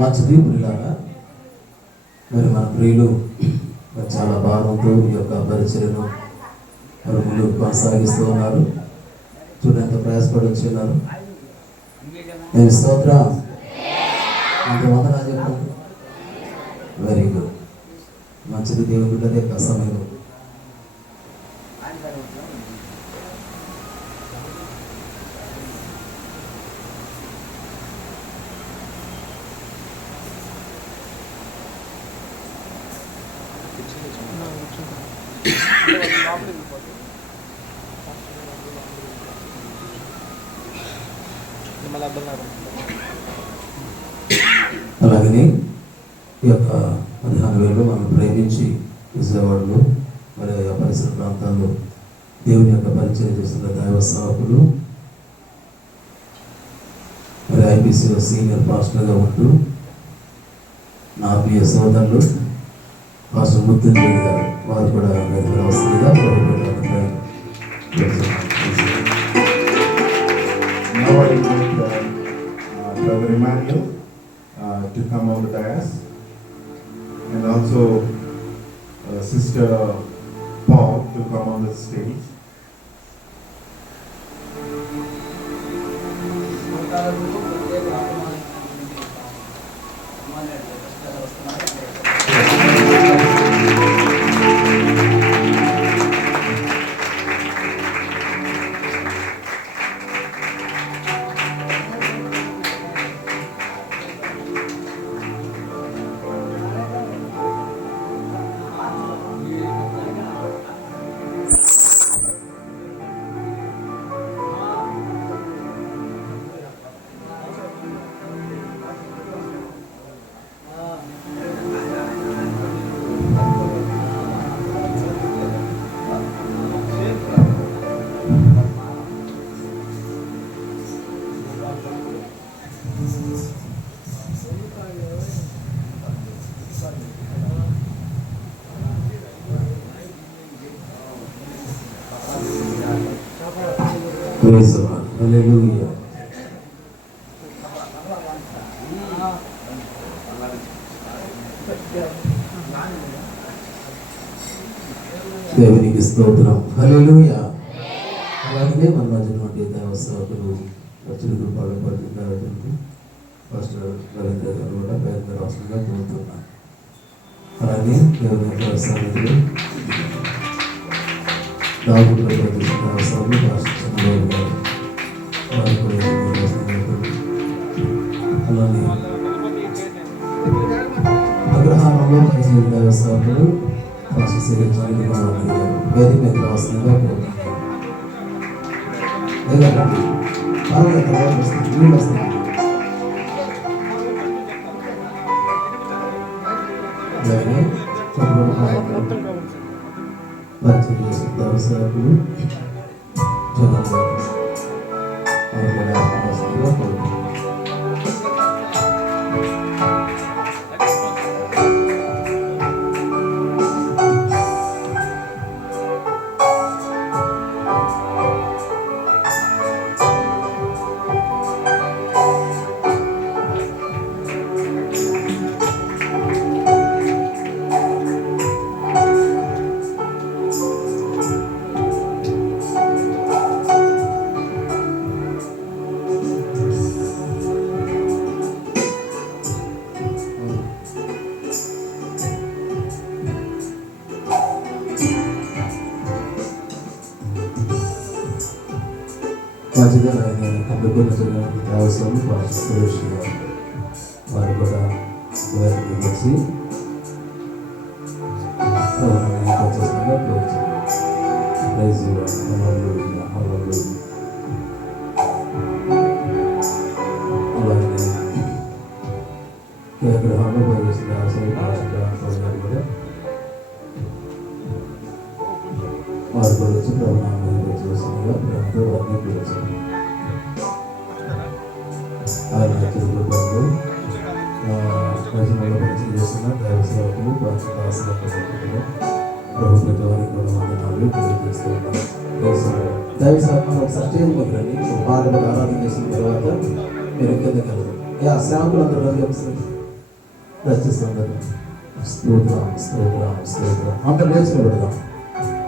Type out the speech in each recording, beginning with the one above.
మంచిది ప్రియులారా. మరి మన ప్రియులు మరి చాలా భావంతో ఈ యొక్క పరిచయను మరి ముందు కొనసాగిస్తూ ఉన్నారు. చూడండి ఎంత ప్రయాసపడి వచ్చి ఉన్నారు. నేను స్తోత్రం ఎంత వందనా చెప్పండి. Very good. మంచిది దేవుని బిడ్డదే సమయం. అలాగని ఈ యొక్క 15,000 మనం ప్రేమించి విజయవాడలో మరి ఆ పరిసర ప్రాంతాల్లో దేవుని యొక్క పరిచయం చేస్తున్న దైవ సేవకులు, మరి ఐపీసీలో సీనియర్ పాస్టర్గా ఉంటూ నా ఆత్మీయ సోదరులు పాస్టర్ ముత్తుంజలి గారు, వారు కూడా వస్తుందిగా Brother Emmanuel to come on the dais, and also Sister Paul to come on the stage. Praise the Lord. Hallelujah. దేవునికి స్తోత్రం. హల్లెలూయా. అలాగే మన మధ్యటువంటి దైవ సేవకులు అచ్చుడు పాడబడుతున్నటువంటి పాస్టర్ రవీంద్ర గారు కూడా పెద్ద రాష్ట్రంగా కోరుతున్నారు. అలాగే దేవుని యొక్క సన్నిధిలో దాగుడులో ప్రతిష్ఠిత అవసరాలు పాస్టర్ చంద్రబాబు గారు వారు కూడా అలానే అగ్రహారంలో పనిచేసే దైవ సేవకులు పాస్టర్ శ్రీ చంద్రబాబు గారు వేదిక మీద రాష్ట్రంగా కోరుతున్నారు. లేదండి తర్వాత వస్తుంది నీళ్ళు వస్తుంది. అలాగే దర్శకులు జగన్ మధ్యగా కంపెనీ అవసరం పాస్టర్ సురేష్ గారు వారు కూడా వచ్చి వచ్చేస్తుందిగా ప్రైజ్ అలాగే గ్రహంలో పనిచేసిన అవసరం పాస్టర్ కూడా వారు కూడా వచ్చి ప్రభుత్వం చేస్తుందిగా ప్రభుత్వం వారిని పిలుస్తుంది. ఆయన తిరుగుబాటు ప్రజలలో పరిచయం చేస్తున్న దైవ సేవకులు ప్రభుత్వ వారికి కూడా వందనాలు తెలియజేస్తూ ఉన్నారు. దైవ సేవకులు ఒకసారి చేయగలరండి. పాటలు ఆరాధన చేసిన తర్వాత మీరు కిందకి వెళ్ళరు. సేవకులు అందరూ ఒకసారి దయచేసి స్తోత్రం స్తోత్రం స్తోత్రం అంత నేర్చుకుని పెడదాం.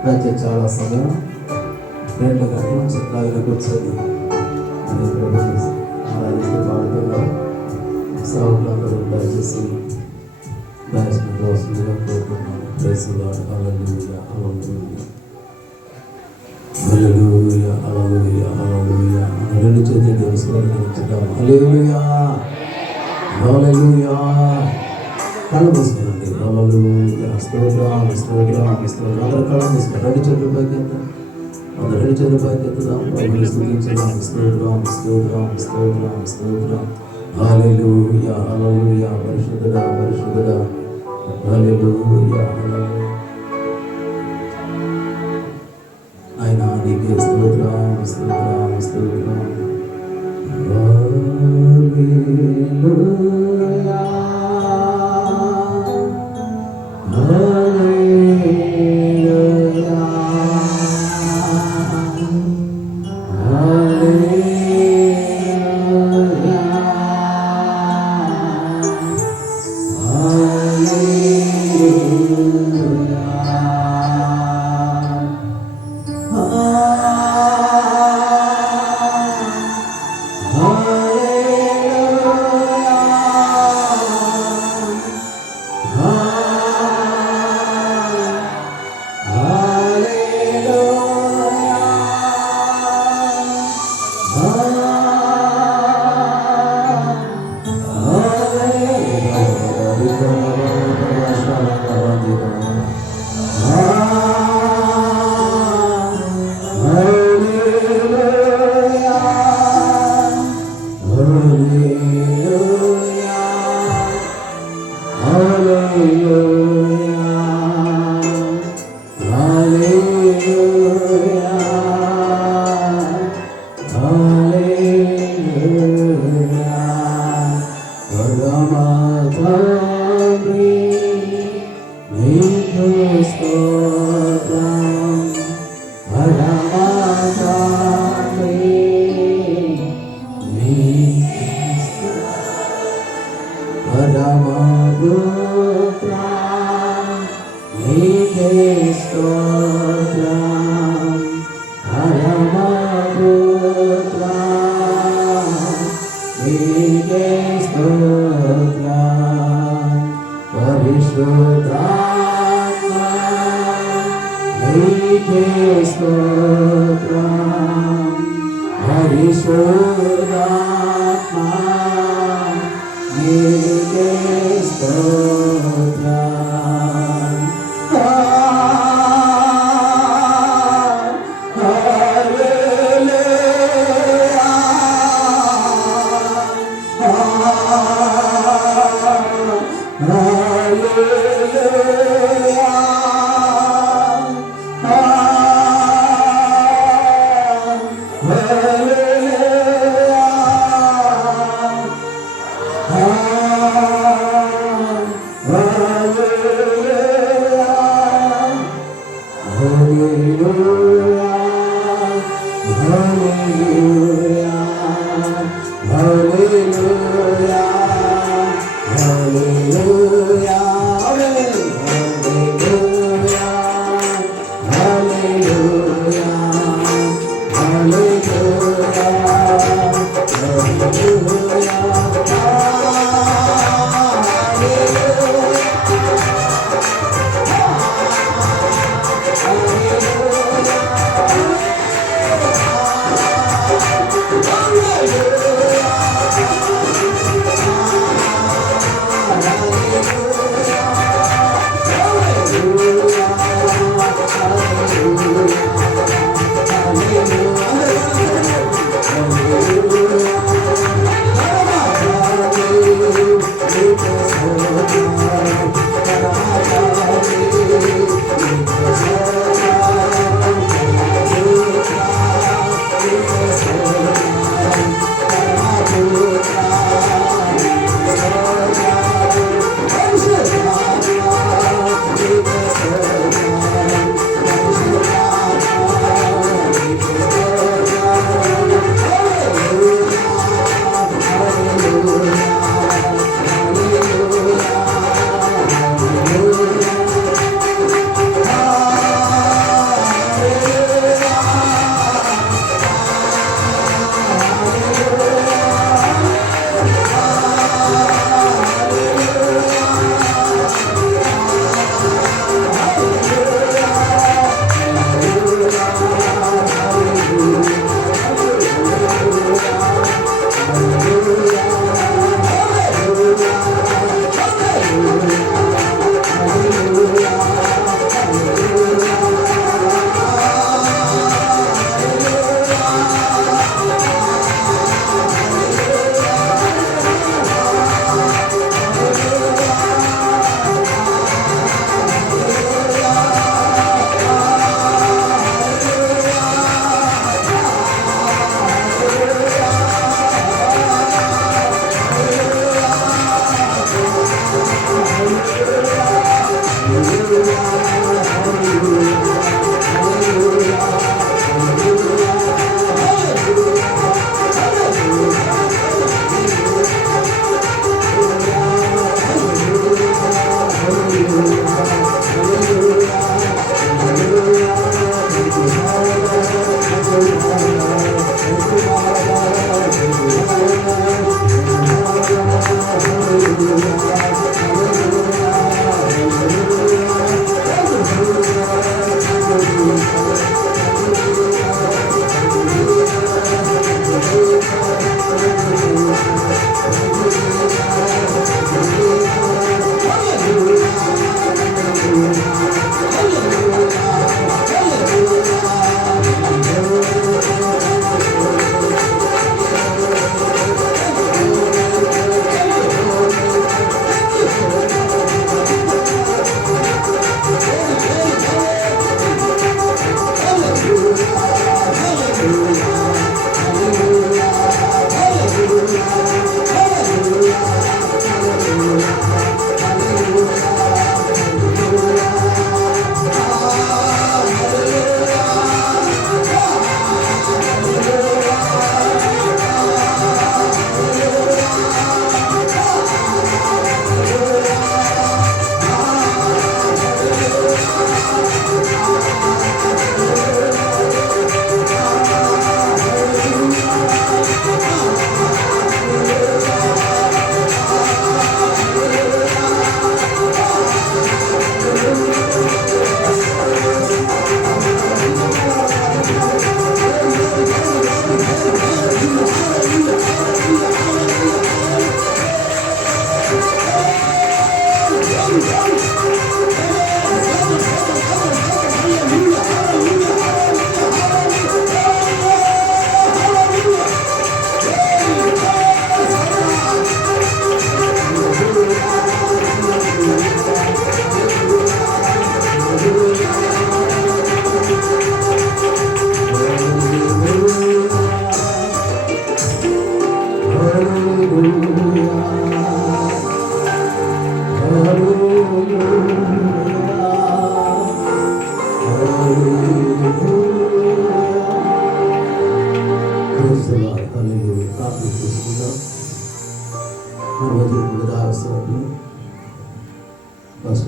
దయచేసి చాలా సమయం 2 గంటల నుంచి ఇట్లాగే కూర్చొని ఆరాధిస్తూ పాడుతున్నారు. సాగులందరూ దయచేసి దయచేసి వస్తుందిగా కోరుతున్నాను. ప్రేసులు హల్లెలూయా హల్లెలూయా హల్లెలూయా హల్లెలూయా హల్లెలూయా. 2 చేతులు దేవుని ఉంచుతాము. హల్లెలూయా హల్లెలూయా. కళ్ళు మూసుకునండి. హల్లెలూయా స్తోత్రం స్తోత్రం స్తోత్రం. అందరూ కళ్ళు మూసుకుని 2 చేతుల పైకి ఎత్తండి. 2 చేతుల పైకి ఎత్తుదాం. ప్రభువుని స్తుతించుదాం. స్తోత్రం స్తోత్రం స్తోత్రం స్తోత్రం. హల్లెలూయా హల్లెలూయా. పరిశుద్ధుడా పరిశుద్ధుడా. హల్లెలూయా హల్లెలూయా. ఆయన నీకే స్తోత్రం స్తోత్రం స్తోత్రం. హల్లెలూయా హల్లెలూయా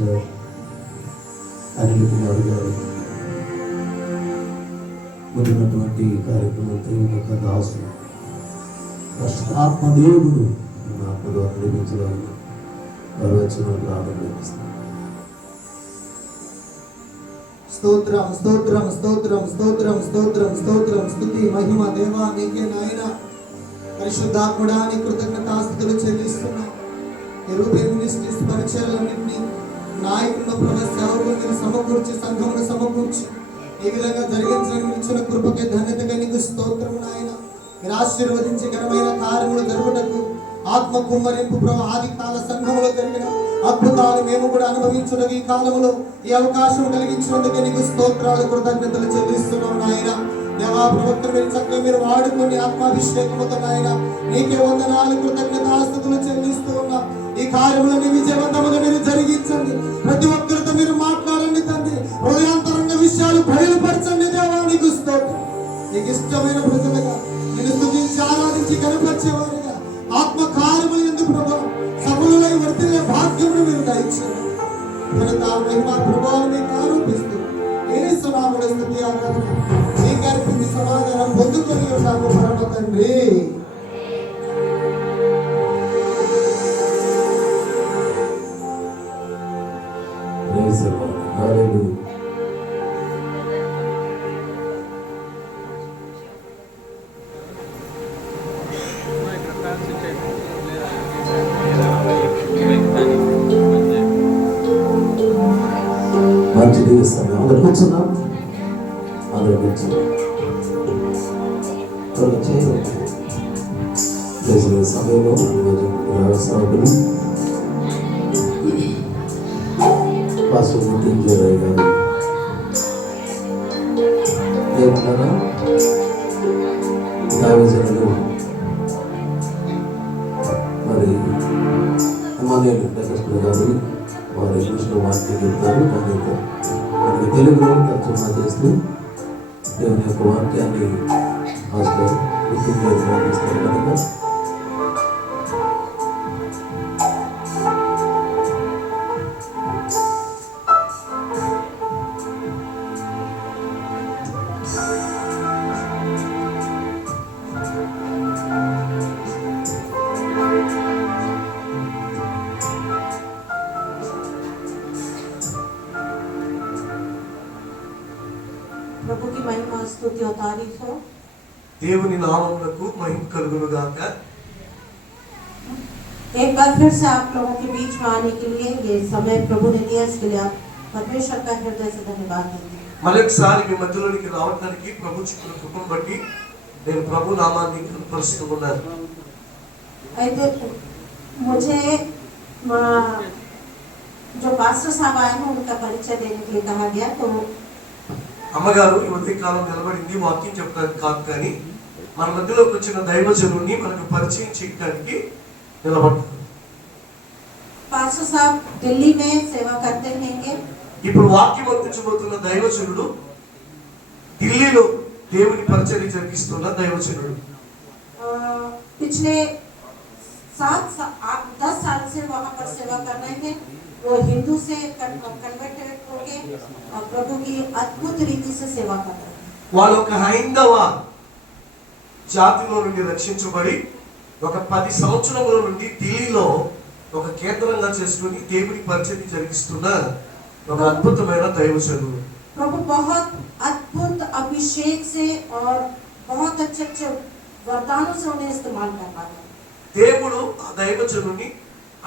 పాస్టర్ అనిల్ కుమార్ గారు ఉన్నటువంటి కార్యక్రమం యొక్క దాసులు ఆత్మదేవుడు ఆత్మలో నిర్మించడానికి వారు వచ్చిన ప్రారంభిస్తారు. స్తోత్రం స్తోత్రం స్తోత్రం స్తోత్రం స్తోత్రం స్తోత్రం స్తుతి మహిమ దేవా నీకే నాయన. పరిశుద్ధాత్ముడా నీ కృతజ్ఞతాస్తుతులు చెల్లిస్తున్నాం. ఎరుపేరు మినిస్ట్రీస్ పరిచయాలన్నింటినీ నాయకులను ప్రభు సేవకులను మీరు సమకూర్చి సంఘమును సమకూర్చి ఈ విధంగా జరిగించడానికి ఇచ్చిన కృపకే ధన్యతగా నీకు స్తోత్రం నాయన. మీరు ఆశీర్వదించి ఘనమైన కార్యములు జరుగుటకు ఆత్మ కుమ్మరింపు ప్రభు ఆది కాల సంఘములో జరిగిన అద్భుతాలు మేము కూడా అనుభవించుటకు ఈ కాలంలో ఈ అవకాశం కలిగించినందుకు నీకు స్తోత్రాలు కృతజ్ఞతలు చెల్లిస్తున్నాం నాయన. దేవా ప్రవక్తను మీరు చక్కగా మీరు వాడుకొని ఆత్మాభిషేకముతో నాయన నీకే వందనాలు కృతజ్ఞతాస్తుతులు చెల్లిస్తూ ఉన్నాం. ఈ కార్యములను విజయవంతముగా మీరు జరిగించండి. ప్రతి ఒక్కరితో మీరు మాట్లాడండి తండ్రి. హృదయాంతరంగ విషయాలు బయలుపరచండి దేవా నీకు స్తోత్రం. నీకు ఇష్టమైన ప్రజలుగా నేను స్తుతించి ఆరాధించి కనపరిచేవారుగా ఆత్మ కార్యములు ఎందుకు ప్రభావ సఫలులై వర్తిల్లే భాగ్యమును మీరు దయచేయండి. ఘనత మహిమ ప్రభావం మీకు ఆరోపిస్తూ యేసు నామములో స్తుతి ఆరాధన మీకు అర్పించి సమాధానం పొందుకొని ఉన్నాము పరమ తండ్రి. Praise the Lord. Hallelujah. మంచిది సమయం అందరు కూర్చున్నాం. అందరు కూర్చున్నాం. సమయంలో సేవకులు పాస్టర్ జోరయ్య గారు ఏమన్నారా దైవజనులు మరి అమ్మాయిలు గారు వారు ఇంగ్లీష్లో వాక్యం చెప్తారు. కానీ మనకి తెలుగులో తర్జుమా చేస్తూ దేవుని యొక్క వాక్యాన్ని పాస్టర్ పంపిస్తారు కనుక प्रभु की महिमा स्तुति और तारीफ हो. దేవుని నామమునకు మహిమ కలుగును గాక. एक बार फिर से आप लोगों के बीच में आने के लिए ये समय प्रभु ने दिया, इसके लिए आप परमेश्वर का हृदय से धन्यवाद देते हैं. మరొకసారి మీ మధ్యలోనికి రావడానికి ప్రభు చూపిన కృపను బట్టి నేను ప్రభు నామాన్ని కనపరుస్తున్నాను. అయితే मुझे जो पास्टर साहब आए हैं उनका परिचय देने के लिए कहा गया. तो అమ్మగారు ఈ మధ్య కాలం నిలబడింది వాక్యం చెప్పడానికి కాదు, కానీ మన మధ్యలోకి వచ్చిన దైవజనుడిని మనకు పరిచయం చేయడానికి నిలబడ్డారు. पास्टर साहब दिल्ली में सेवा करते हैं. ఇప్పుడు వాక్యం అందించబోతున్న దైవజనుడు ఢిల్లీలో దేవుని పరిచర్య జరిగిస్తున్న దైవజనుడు. पिछले 10 साल से वहाँ पर सेवा कर रहे हैं. वो हिंदू से कन्वर्टेड होके और प्रभु की अद्भुत रीति से सेवा कर रहे हैं. వాళ్ళు ఒక హైందవ జాతిలో నుండి రక్షించబడి ఒక 10 సంవత్సరముల నుండి ఢిల్లీలో ఒక కేంద్రంగా చేసుకుని దేవుని పరిచర్య జరిగిస్తున్న ఒక అద్భుతమైన దైవజనుడు. प्रभु बहुत अद्भुत अभिषेक से और बहुत अच्छे वरदानों से उन्हें इस्तेमाल कर रहा है. దేవుడు ఆ దైవజనుని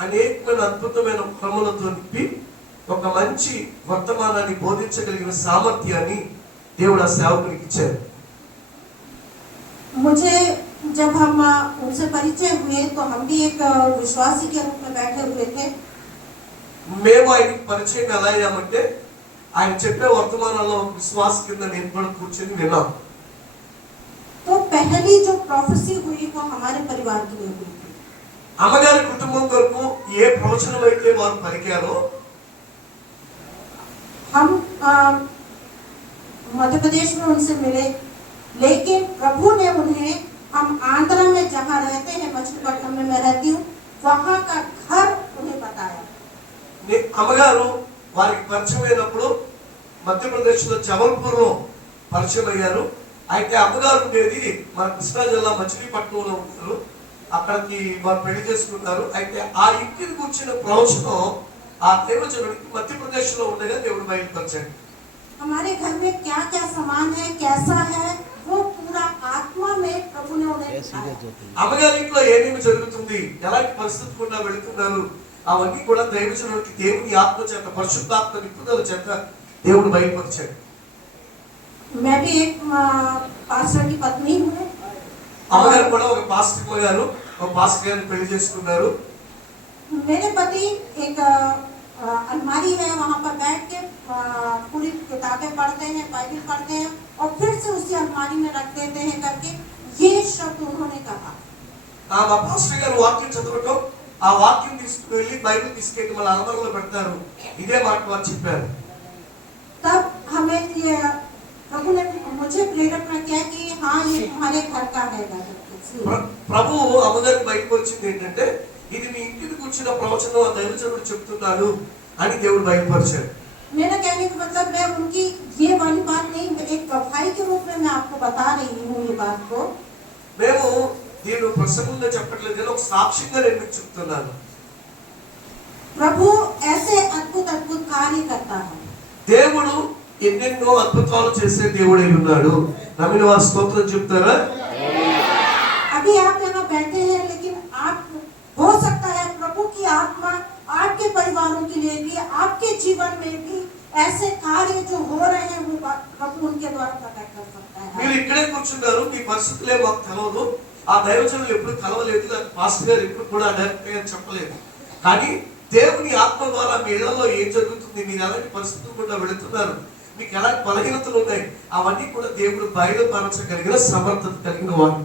అనేకమైన అద్భుతమైన క్రమలతో నింపి ఒక మంచి వర్తమానాన్ని బోధించగలిగిన సామర్థ్యాన్ని దేవుడు ఆ సేవకునికి ఇచ్చారు. मुझे जब हम उनसे परिचय हुए तो हम भी एक विश्वासी के रूप में बैठे हुए थे. మేము ఆయనకి పరిచయం ఎలా అయ్యామంటే ఆయన చెప్పే వర్తమానాల్లో విశ్వాస కింద నేను కూడా కూర్చొని విన్నాం. तो पहली जो प्रोफेसी हुई वो हमारे परिवार के लिए हुई. అమ్మగారి కుటుంబం కొరకు ఏ ప్రవచనం అయితే వారు పలికారో हम मध्य प्रदेश में उनसे मिले, लेकिन प्रभु ने उन्हें, हम आंध्र में जहाँ रहते हैं, मछलीपट्टनम में मैं रहती हूँ, वहाँ का घर उन्हें बताया. అమ్మగారు వారికి పరిచయం అయినప్పుడు మధ్యప్రదేశ్లో జబల్పూర్లో పరిచయం అయ్యారు. అయితే అమ్మగారు ఉండేది మన కృష్ణా జిల్లా మచిలీపట్నంలో ఉంటారు. అక్కడికి వారు పెళ్లి చేసుకున్నారు. అయితే ఆ ఇంటిని కూర్చున్న ప్రవచనం ఆ దైవజనుడికి మధ్యప్రదేశ్లో ఉండగా దేవుడు బయలుపరిచాడు. हमारे घर में क्या क्या सामान है, कैसा है, वो पूरा आत्मा में प्रभु ने उन्हें दिखाया। అమ్మగారి ఇంట్లో ఏమేమి జరుగుతుంది, ఎలాంటి పరిస్థితి గుండా వెళుతున్నారు, అవన్నీ కూడా దైవజనుడికి దేవుని ఆత్మ చేత, పరిశుద్ధాత్మ నిపుణుల చేత దేవుడు బయలుపరిచాడు. मैं भी एक पास्टर की पत्नी हूँ। అమ్మగారు కూడా ఒక పాస్టర్ గారు, ఒక పాస్టర్ గారిని పెళ్లి చేసుకున్నారు. मेरे पति एक अलमारी है, वहाँ पर बैठ के पूरी किताबें पढ़ते हैं, बाइबल पढ़ते हैं और फिर से उसी अलमारी में रख देते हैं करके ये शब्द उन्होंने कहा। మా పాస్టర్ గారు వాక్యం చదవటం, ఆ వాక్యం తీసుకుని వెళ్ళి బైబిల్ తీసుకెళ్ళి మళ్ళీ అలమరలో పెడతారు. ఇదే మాట వారు చెప్పారు. तब हमें ये प्रभु ने मुझे प्रेरणा किया कि हाँ ये तुम्हारे घर का है। ప్రభు అమ్మగారికి బయలుపరిచింది ఏంటంటే, ఇది మీ ఇంటిని కూర్చున్న ప్రవచనం ఆ దైవజనుడు చెప్తున్నాడు అని దేవుడు బయలుపరిచాడు. मेरा कहने का मतलब मैं उनकी ये वाली बात नहीं, एक गवाही के रूप में मैं आपको बता रही हूँ ये बात को। మేము దీన్ని ప్రసంగంగా చెప్పట్లేదు కానీ ఒక సాక్ష్యంగా నేను మీకు చెప్తున్నాను. प्रभु ऐसे अद्भुत अद्भुत कार्य करता है। దేవుడు ఎన్నెన్నో అద్భుతాలు చేసే దేవుడై ఉన్నాడు. నమ్మిన వారు స్తోత్రం చెప్తారా? अभी आप यहाँ बैठे हैं, लेकिन आप हो सकता है प्रभु की आत्मा आपके परिवारों के लिए भी, आपके जीवन में भी ऐसे कार्य जो हो रहे हैं वो प्रभु उनके द्वारा प्रकट कर सकता है। మీరు ఇక్కడే కూర్చున్నారు, మీ పరిస్థితులే మాకు తెలవదు, ఆ దైవజనులు ఎప్పుడు కలవలేదు, పాస్టర్ గారు ఎప్పుడు కూడా డైరెక్ట్ గా చెప్పలేదు. కానీ దేవుని ఆత్మ ద్వారా మీ ఇళ్లలో ఏం జరుగుతుంది, మీరు ఎలాంటి పరిస్థితులు కూడా వెళుతున్నారు, మీకు ఎలాంటి బలహీనతలు ఉన్నాయి, అవన్నీ కూడా దేవుడు బయలుపరచగలిగిన సమర్థత కలిగిన వాడు.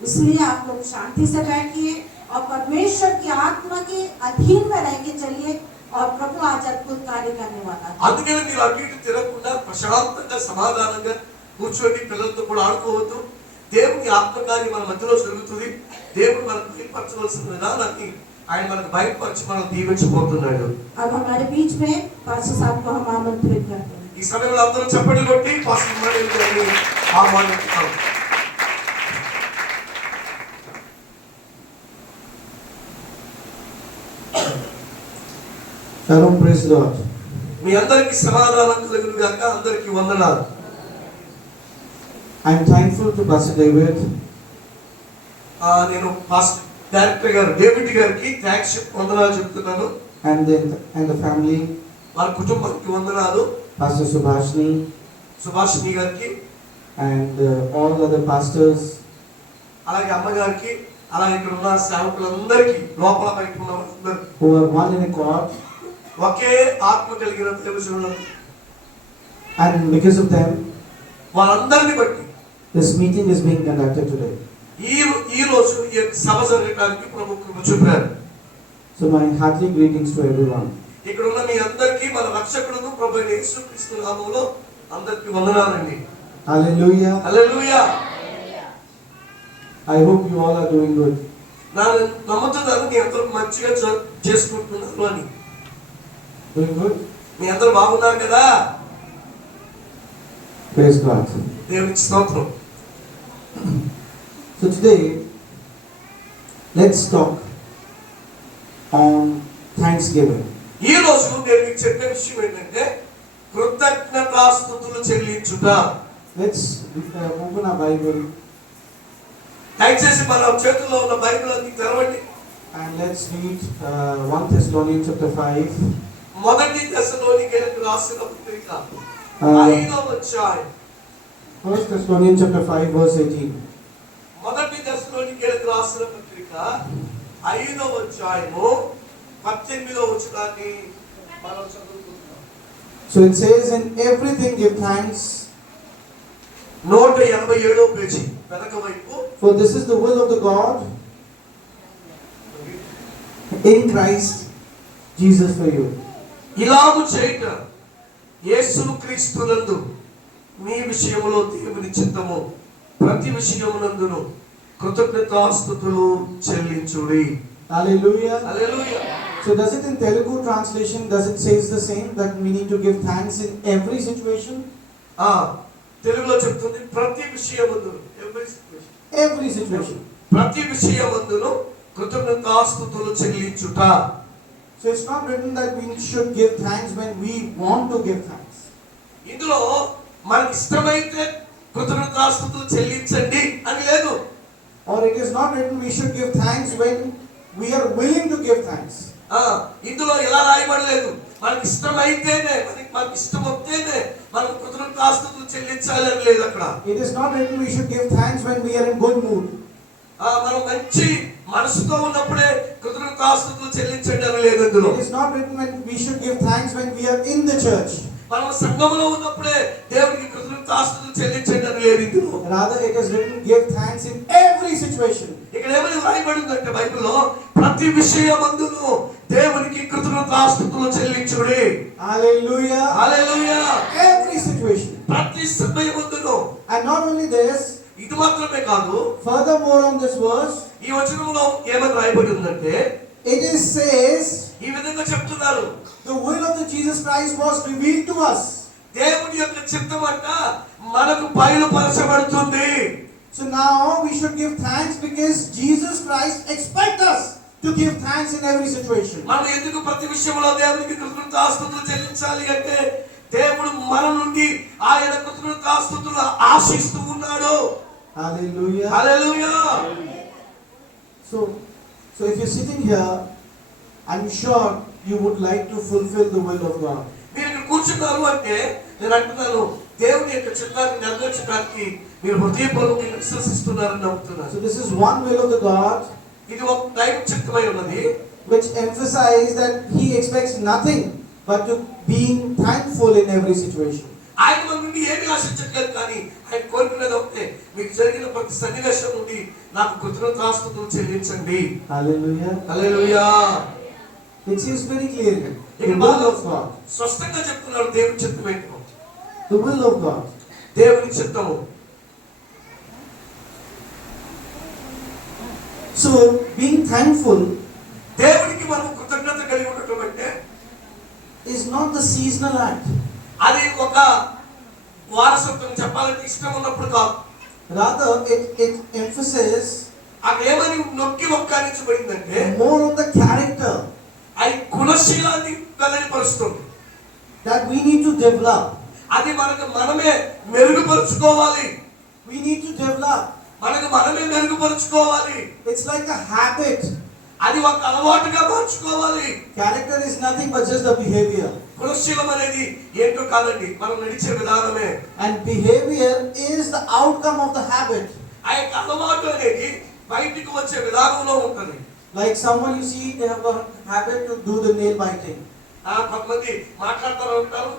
इसलिए आप लोग शांति से बैठिए और परमेश्वर की आत्मा के अधीन में रह के चलिए और प्रभु आज अद्भुत कार्य करने वाला है। అందుకని మీరు అటు ఇటు తిరగకుండా ప్రశాంతంగా సమాధానంగా కూర్చొని పిల్లలతో కూడా ఆడుకోవద్దు. దేవుని ఆత్మకార్యం మన మధ్యలో జరుగుతుంది. దేవుడు మనకు బయలుపరచవలసిన విధానాన్ని ఆయన మనకు బయలుపరిచి మనం దీవించబోతున్నాడు. अब हमारे बीच में पास्टर साहब को हम आमंत्रित करते हैं। ఈ సమయంలో అందరూ చప్పట్లు కొట్టి పాస్టర్ మానిల్ గారిని ఆహ్వానిస్తాం. Shalom, praise the Lord. మీ అందరికీ సమాధానం కలుగును గాక. అందరికీ వందనాలు. I'm thankful to Pastor David నేను పాస్టర్ డైరెక్టర్ గారు డేవిడ్ గారికి థాంక్స్ వందనాలు చెప్తున్నాను. and the family, వారి కుటుంబానికి వందనాలు. Pastor Subhashni సుభాషిణి గారికి, and all other pastors, అలాగే అమ్మగారికి, అలాగే ఇక్కడ ఉన్న సేవకులందరికీ, లోపల బయట ఉన్న వాళ్ళందరూ, who are one in accord, ఒకే ఆత్మ కలిగిన దైవజనులు, and because of them, వాళ్ళందరినీ బట్టి this meeting is being conducted today. ఈ రోజు ఈ సభ జరగడానికి ప్రభు కృప చూపారు. So my hearty greetings to everyone. ఇక్కడ ఉన్న మీ అందరికీ మన రక్షకుడును ప్రభు అయిన యేసుక్రీస్తు నామములో అందరికీ వందనాలండి. Hallelujah. Hallelujah. I hope you all are doing good. నేను నమ్ముతున్నాను మీ అందరూ మంచిగా చేసుకుంటున్నారు అని. Doing good? మీ అందరూ బాగున్నారు కదా? Praise God. దేవునికి స్తోత్రం. So today, let's talk on Thanksgiving. ఈ రోజు నేను మీకు చెప్పే విషయం ఏంటంటే కృతజ్ఞతాస్తుతులు చెల్లించుట. Let's open our Bible దయచేసి మన చేతుల్లో ఉన్న బైబిల్ అన్ని తెరవండి. and let's read 1 Thessalonians chapter 5. మొదటి దశలోనికైలకు రాసిన పత్రిక 5వ అధ్యాయం. 1 Thessalonians chapter 5 verse 18. మొదటి దశలోనికైలకు రాసిన పత్రిక 5వ అధ్యాయము 18వ వచనాన్ని మనం చదువుకుందాం. So it says, in everything give thanks, 187వ పేజీ వెనక వైపు. for this is the will of the God in Christ Jesus for you. ఇలాగు చేయుట యేసుక్రీస్తునందు మీ విషయములో దేవుని చిత్తము, ప్రతి విషయమునందును కృతజ్ఞతాస్తుతులు చెల్లించుడి. Hallelujah. Hallelujah. So does it in Telugu translation, does it says the same, that we need to give thanks in every situation? ఆ తెలుగులో చెప్తుంది ప్రతి విషయమందును Every situation. ప్రతి విషయమందును కృతజ్ఞతాస్తుతులు చెల్లించుట. So it's not written that we should give thanks when we want to give thanks. ఇందులో మనకి ఇష్టమైతే కృతజ్ఞతాస్తుతులు చెల్లించండి అని లేదు. Or it is not written we should give thanks when we are willing to give thanks. ఇందులో ఎలా రాయబడలేదు మనకి ఇష్టమైతేనే మనకి ఇష్టం వస్తేనే మనం కృతజ్ఞతాస్తుతులు చెల్లించాలి అని లేదు అక్కడ. It is not written we should give thanks when we are in good mood. మనం మంచి మనసుతో ఉన్నప్పుడే కృతజ్ఞతాస్తుతులు చెల్లించండి అని లేదు అందులో. It is not written when we should give thanks when we are in the church. మనం సంఘములో ఉన్నప్పుడే దేవునికి కృతజ్ఞతాస్తుతులు చెల్లించండి అని లేదు ఇందులో. Rather it is written give thanks in every situation. ఇక్కడ ఏమని రాయబడిందంటే బైబిల్లో ప్రతి విషయమందును దేవునికి కృతజ్ఞతాస్తుతులు చెల్లించుడి. Hallelujah. హల్లెలూయా. Every situation. ప్రతి సమయమందును. And not only this, ఇది మాత్రమే కాదు, furthermore on this verse, ఈ వచనంలో ఏమని రాయబడి ఉందంటే it is says ఈ విధంగా చెప్తున్నారు, the will of the Jesus Christ was revealed to us. దేవుని యొక్క చిత్తం అంట మనకు బయలుపరచబడుతుంది. So now we should give thanks because Jesus Christ expects us to give thanks in every situation. మనం ఎందుకు ప్రతి విషయంలో దేవునికి కృతజ్ఞతాస్తుతులు చెల్లించాలి అంటే దేవుడు మన నుండి ఆయన కృతజ్ఞతాస్తుతులు ఆశిస్తూ ఉన్నాడు. Hallelujah. Hallelujah. So if you're sitting here, I'm sure you would like to fulfill the will of God. మీరు ఇక్కడ కూర్చున్నారు అంటే నేను అంటున్నాను దేవుని యొక్క చిత్తాన్ని నెరవేర్చడానికి మీరు హృదయపూర్వకంగా విశ్వసిస్తున్నారని నమ్ముతున్నాను. So this is one will of the God ఇది ఒక దైవ చిత్తమై ఉన్నది which emphasizes that He expects nothing but to being thankful in every situation. ఆయన మన నుండి ఏమీ ఆశించట్లేదు, కానీ ఆయన కోరుకునేది ఒకటే, మీకు జరిగిన ప్రతి సన్నివేశం నుండి నాకు కృతజ్ఞతాస్తుతులు చెల్లించండి. Hallelujah. Hallelujah. It seems very clear. The ఇక్కడ will of God. స్పష్టంగా చెప్తున్నారు దేవుని చిత్తం ఏంటో. The will of God. దేవుని చిత్తము. So being thankful దేవునికి మనం కృతజ్ఞత కలిగి ఉండటం అంటే is not the seasonal act. అది ఒక వారసత్వం చెప్పాలంటే ఇష్టం ఉన్నప్పుడు కాదు. Rather it emphasizes అక్కడ ఏమని నొక్కి ఒక్కానించబడిందంటే more on the character అది గుణశీలాన్ని వెల్లడిపరుస్తుంది. that we need to develop. అది మనమే మెరుగుపరుచుకోవాలి. We need to develop. మనమే మెరుగుపరుచుకోవాలి. It's like a habit. అది ఒక అలవాటుగా మార్చుకోవాలి. Character is nothing but just the behavior. గుణశీలం అనేది ఏంటో కాదండి, మనం నడిచే విధానమే. And behavior is the outcome of the habit. ఆ యొక్క అలవాటు అనేది బయటికి వచ్చే విధానంలో ఉంటుంది. Like someone you see, they have a habit to do the nail biting. కొంతమంది మాట్లాడుతూ ఉంటారు,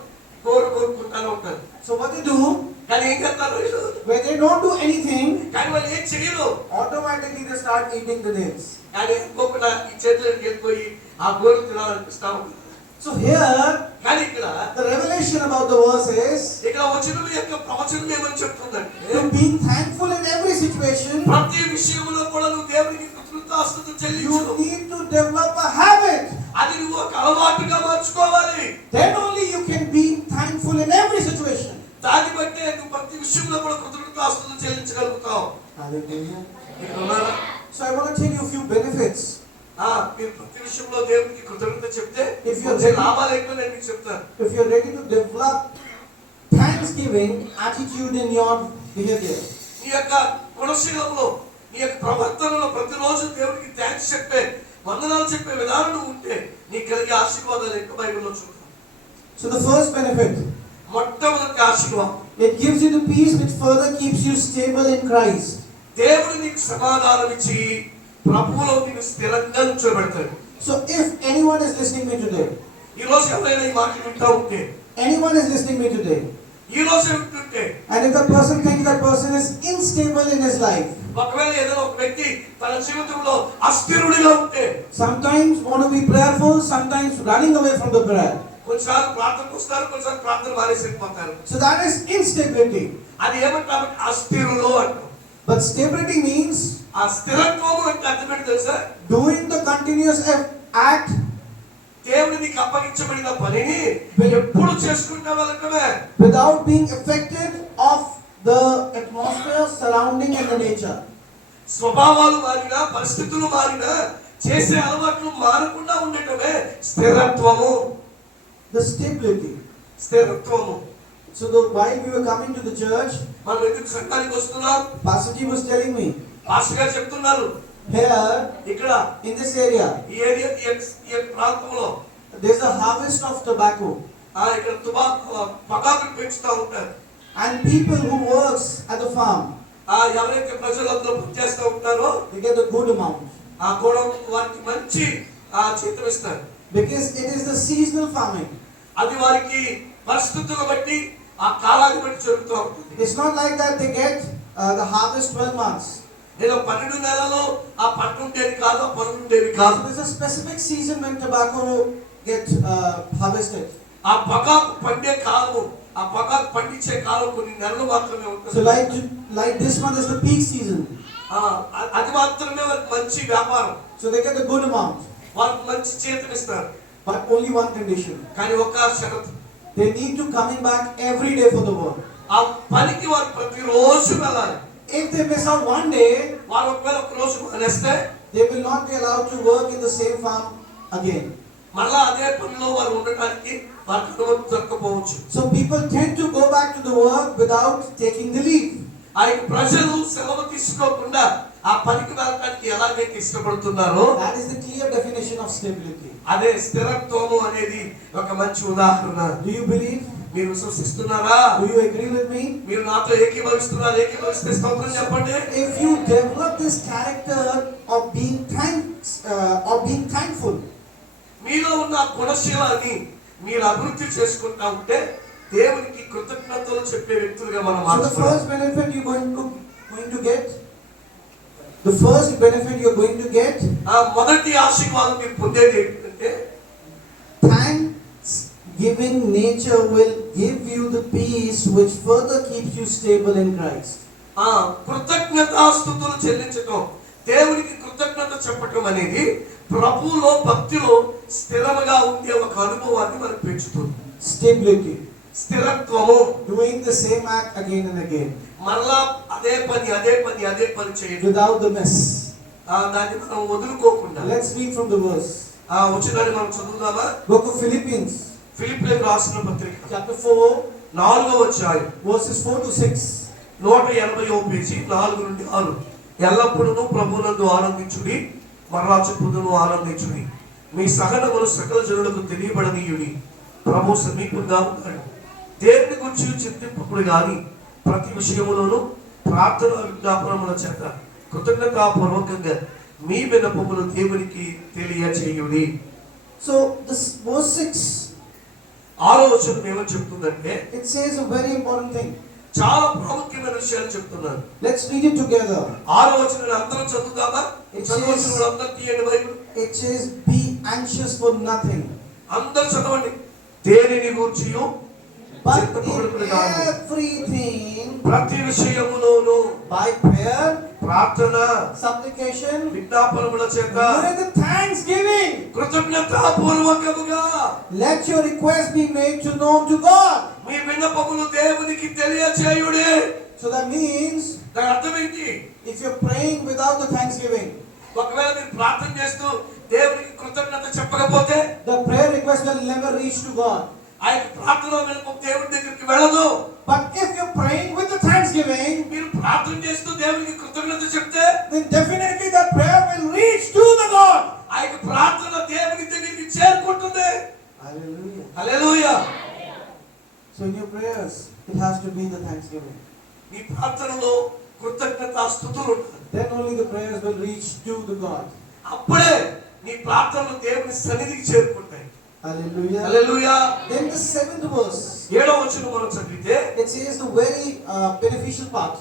కోరుకుంటూ ఉంటారు. So what they do, కానీ ఏం చేస్తారు when they don't do anything, కానీ వాళ్ళు ఏం చేయరు, automatically they start eating the nails. కానీ ఇంకొకటి ఈ చేతులకు వెళ్ళిపోయి ఆ గోరు తినాలనిపిస్తా ఉంటుంది. So here, కానీ ఇక్కడ the revelation about the verse is ఇక్కడ వచనం యొక్క ప్రవచనం ఏమని చెప్తుందంటే to being thankful in every situation. ప్రతి విషయంలో కూడా నువ్వు దేవునికి కృతజ్ఞతాస్తుతులు చెల్లించు. You need to develop a habit. అది నువ్వు ఒక అలవాటుగా మార్చుకోవాలి. Then only you can be thankful in every situation. దాన్ని బట్టే నువ్వు ప్రతి విషయంలో కూడా కృతజ్ఞతాస్తుతులు చెల్లించగలుగుతావు. Hallelujah. ఇక్కడ ఉన్నారా? So I want to tell you a few benefits. మీరు ప్రతి విషయంలో దేవునికి కృతజ్ఞత చెప్తే If you are వచ్చే లాభాలు ఏంటో నేను మీకు చెప్తాను. If you are ready to develop thanksgiving attitude in your behavior, నీ యొక్క గుణశీలంలో, నీ యొక్క ప్రవర్తనలో ప్రతిరోజు దేవునికి థ్యాంక్స్ చెప్పే, వందనాలు చెప్పే విధానం ఉంటే నీకు కలిగే ఆశీర్వాదాలు ఏంటో బైబిల్లో చూద్దాం. so the first benefit, మొట్టమొదటి ఆశీర్వాదం, it gives you the peace which further keeps you stable in Christ. దేవుడు నీకు సమాధానం ఇచ్చి ప్రభువులో నీకు స్థిరంగా ఉంచబెడతాడు. So if anyone is listening me today, ఈ రోజు ఎవరైనా ఈ మాటలు వింటా ఉంటే, anyone is listening me today, ఈ రోజు వింటుంటే, and if the person thinks that person is unstable in his life, ఒకవేళ ఏదైనా ఒక వ్యక్తి తన జీవితంలో అస్థిరుడిగా ఉంటే, sometimes want to be prayerful, sometimes running away from the prayer, కొన్నిసార్లు ప్రార్థనకు వస్తారు, కొన్నిసార్లు ప్రార్థన మానేసిపోతారు. so that is instability. అది ఏమంటారు? అస్థిరులు అంటారు. But stability means ఆ స్థిరత్వము అంటే అర్థం ఏంటి తెలుసా? doing the continuous act దేవుని నీకు అప్పగించబడిన పనిని ఎప్పుడు చేసుకుంటా వెళ్ళటమే, without being affected of the atmosphere surrounding and the nature. స్వభావాలు మారినా పరిస్థితులు మారినా చేసే అలవాట్లు మారకుండా ఉండటమే స్థిరత్వము. The stability. స్థిరత్వము. So while we were coming to the church, మనం ఎందుకు సంఘానికి వస్తున్నాం? Pastor Ji was telling me, pastor గారు చెప్తున్నారు, here ఇక్కడ in this area, ఈ ఏరియా ఈ ప్రాంతంలో there's a harvest of tobacco, ఇక్కడ పొగాకులు పెంచుతూ ఉంటారు. and people who works at the farm, ఎవరైతే ప్రజలందరూ పని చేస్తూ ఉంటారో they get a good amount కూడా వారికి మంచి జీతం ఇస్తారు. because it is the seasonal farming. అది వారికి పరిస్థితులను బట్టి ఆ కాలాన్ని బట్టి జరుగుతూ ఉంటుంది. It's not like that they get the harvest 12 months. నేను 12 నెలలు ఆ పంట ఉండేది కాదు, ఆ పనులు ఉండేవి కాదు. So there's a specific season when tobacco get harvested. ఆ పొగాకు పండే కాలము, ఆ పొగాకు పండించే కాలం కొన్ని నెలలు మాత్రమే ఉంటుంది. So like this month is the peak season. అది మాత్రమే వారికి మంచి వ్యాపారం. So they get a good amount. వారికి మంచి జీతం ఇస్తారు. But only one condition. కానీ ఒక్క షరతు, They need to coming back every day for the work. ఆ పనికి వారు ప్రతిరోజు వెళ్ళాలి. If they miss out one day, వారు ఒకవేళ ఒక రోజు మానేస్తే they will not be allowed to work in the same farm again. మళ్ళా అదే పనిలో వారు ఉండటానికి వారికి అనుమతి దొరకపోవచ్చు. So people tend to go back to the work without taking the leave. ఆయన ప్రజలు సెలవు తీసుకోకుండా ఆ పనికి వెళ్ళడానికి ఎలాగైతే ఇష్టపడుతున్నారో That is the clear definition of stability. అదే స్థిరత్వము అనేది ఒక మంచి ఉదాహరణ. Do you believe? మీరు విశ్వసిస్తున్నారా? Do you agree with me? మీరు నాతో ఏకీభవిస్తున్నారా? ఏకీభవిస్తే స్తోత్రం చెప్పండి. If you develop this character of being thankful, మీలో ఉన్న గుణశీలాన్ని మీరు అభివృద్ధి చేసుకుంటా ఉంటే దేవునికి కృతజ్ఞతలు చెప్పే వ్యక్తులుగా మనం so the మారుతాం. first benefit you're going to get, the first benefit you're going to get, ఆ మొదటి ఆశీర్వాదం మీరు పొందేది ఏంటంటే thanksgiving nature will give you the peace which further keeps you stable in Christ. కృతజ్ఞతాస్తుతులు చెల్లించటం, దేవునికి కృతజ్ఞత చెప్పటం అనేది ప్రభువులో భక్తిలో స్థిరముగా ఉండే ఒక అనుభవాన్ని మనకు పెంచుతుంది. Stability. స్థిరత్వము. Doing the same act again and again. మరలా అదే పని చేయడం. Without the mess. దాన్ని మనం వదులుకోకుండా. Let's read from the verse. వచనాన్ని మనం చదువుదామా? Book of Philippians. ఫిలిప్పీయులకు రాసిన పత్రిక Chapter 4. 4వ అధ్యాయం. Verses 4 to 6. 180వ పేజీ 4 నుండి 6. ఎల్లప్పుడూ ప్రభువునందు ఆనందించుడి, మరలా చెప్పుదును ఆనందించుడి. మీ సహనములు సకల జనులకు తెలియబడనీయుడి. ప్రభు సమీపంగా ఉన్నాడు. దేవుని గురించి చింతింపకుడు గాని ప్రతి విషయములోనూ ప్రార్థన విజ్ఞాపనముల చేత కృతజ్ఞతాపూర్వకంగా మీ విన్నపములు దేవునికి తెలియచేయుడి. So this verse 6. 6వ వచనం ఏమని చెప్తుందంటే It says a very important thing. చాలా ప్రాముఖ్యమైన విషయాలు చెప్తున్నారు. Let's read it together. 6వ వచనం అందరం చదువుదామా? చదవవలసిన అందరూ తీయండి Bible. It says be anxious for nothing. అందరూ చదవండి. దేనిని గూర్చియు But in everything ప్రతి విషయములోను by prayer, ప్రార్థన, supplication, విజ్ఞాపనముల చేత with the thanksgiving, కృతజ్ఞతాపూర్వకముగా let your request be made to known to God. మీ విన్నపములు దేవునికి తెలియచేయుడి. So that means దాని అర్థం ఏంటి? if you're praying without the thanksgiving, ఒకవేళ మీరు ప్రార్థన చేస్తూ దేవునికి కృతజ్ఞత చెప్పకపోతే the prayer request will never reach to God. ఆ యొక్క ప్రార్థన విన్నపం దేవుని దగ్గరికి వెళ్ళదు. But if you're praying with the thanksgiving, మీరు ప్రార్థన చేస్తూ దేవునికి కృతజ్ఞత చెప్తే then definitely that prayer will reach to the God. ఆ యొక్క ప్రార్థన దేవుని దగ్గరికి చేరుకుంటుంది. Hallelujah. Hallelujah. So in your prayers, it has to be the thanksgiving. నీ ప్రార్థనలో కృతజ్ఞతాస్తుతులు ఉండాలి. Then only the prayers will reach to the God. అప్పుడే నీ ప్రార్థనలు దేవుని సన్నిధికి చేరుకుంటాయి. Hallelujah. Hallelujah. Then the 7th verse, 7వ వచనం మనం చదివితే it says the very beneficial part.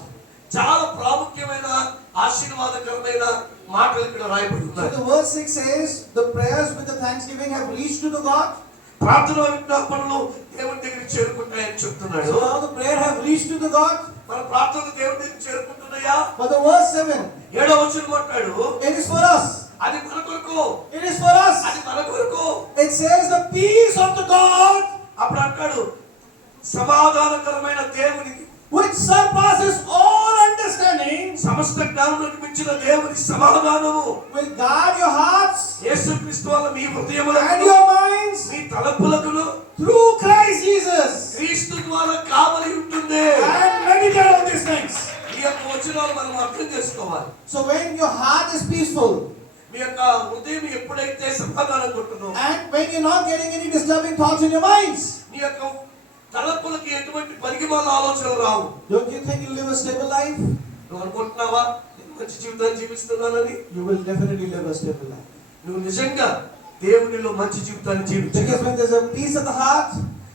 చాలా ప్రాముఖ్యమైన ఆశీర్వాదకరమైన మాటలు ఇక్కడ రాయబడి So ఉన్నాయి. the verse 6 says the prayers with the thanksgiving have reached to the God. ప్రార్థన విజ్ఞాపనలు దేవుని దగ్గరికి చేరుకుంటాయని చెప్తున్నాడు. So now the prayer have reached to the God. మన ప్రార్థనలు దేవుని దగ్గరికి చేరుకుంటున్నాయా? But the verse 7, 7వ వచనం అంటాడు it is for us. అది మన కొరకు. కొరకు, It is for us. అది మన కొరకు. It says the peace of the God అప్పుడు అంటాడు సమాధానకరమైన దేవునికి, which surpasses all understanding సమస్త జ్ఞానములకు మించిన దేవుని సమాధానము will guard your hearts యేసుక్రీస్తు వల్ల మీ and హృదయములకు your minds me తలపులకు through Christ Jesus. క్రీస్తు ద్వారా కావలి ఉంటుంది. And meditate on these things. ఈ యొక్క వచనాలు మనం అర్థం చేసుకోవాలి. So when your heart is peaceful మీ యొక్క హృదయం ఎప్పుడైతే సమాధానం కొట్టునో, and when you're not getting any disturbing thoughts in your minds, నీ యొక్క తలపులకి ఎటువంటి పరిగిమాల ఆలోచనలు రావు. don't you think you'll live a stable life? నువ్వు అనుకుంటున్నావా నేను మంచి జీవితాన్ని జీవిస్తున్నానని? You will definitely live a stable life. నువ్వు నిజంగా దేవునిలో మంచి జీవితాన్ని Because జీవించగలవు. when there's a peace of the heart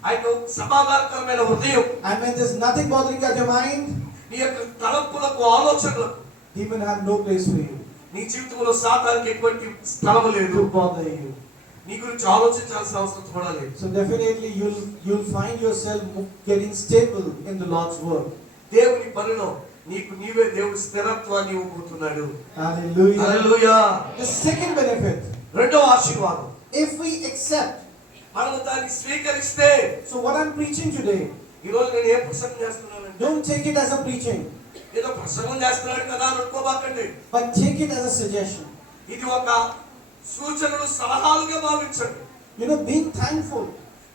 ఆయన సమాధానకరమైన హృదయం, and when there's nothing bothering at your mind, నీ యొక్క తలపులకు ఆలోచనలకు demon have no place for you నీ జీవితంలో సాతానికి ఎటువంటి స్థలం లేదు. to bother you. నీ గురించి ఆలోచించాల్సిన అవసరం కూడా లేదు. So definitely you'll find yourself getting stable in the Lord's work. దేవుని పనిలో నీకు నీవే దేవుడి స్థిరత్వాన్ని ఇవ్వబోతున్నాడు. Hallelujah. Hallelujah. The second benefit, రెండవ ఆశీర్వాదం, if we accept. మనం దాన్ని స్వీకరిస్తే. So what I'm preaching today, ఈ రోజు నేను ఏం ప్రసంగం చేస్తున్నానంటే, don't take it as a preaching, ఏదో ప్రసంగం చేస్తున్నాడు కదా అని అనుకోబాకండి. but take it as a suggestion. ఇది ఒక సూచనలు సలహాలుగా భావించండి. You know, being thankful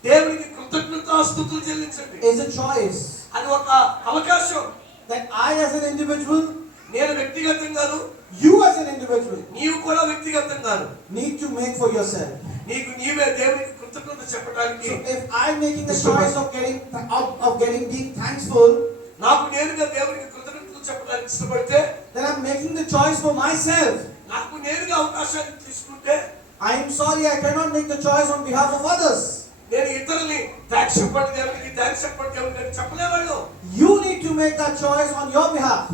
దేవునికి కృతజ్ఞతాస్తుతులు చెల్లించండి. is a choice అది ఒక అవకాశం. that I as an individual, నేను వ్యక్తిగతంగాను, you as an individual, నీవు కూడా వ్యక్తిగతంగాను need to make for yourself. నీకు నీవే దేవునికి కృతజ్ఞత చెప్పడానికి. So if I'm making the choice of being thankful, నాకు నేనుగా దేవునికి కృతజ్ఞతలు చెప్పడానికి ఇష్టపడితే, then I'm making the choice for myself. నాకు నేనుగా అవకాశాన్ని తీసుకుంటే, I am sorry, I cannot make the choice on behalf of others. నేను ఇతరుల్ని థాంక్స్ చెప్పండి దేవునికి అని చెప్పలేవాళ్ళు. You need to make that choice on your behalf.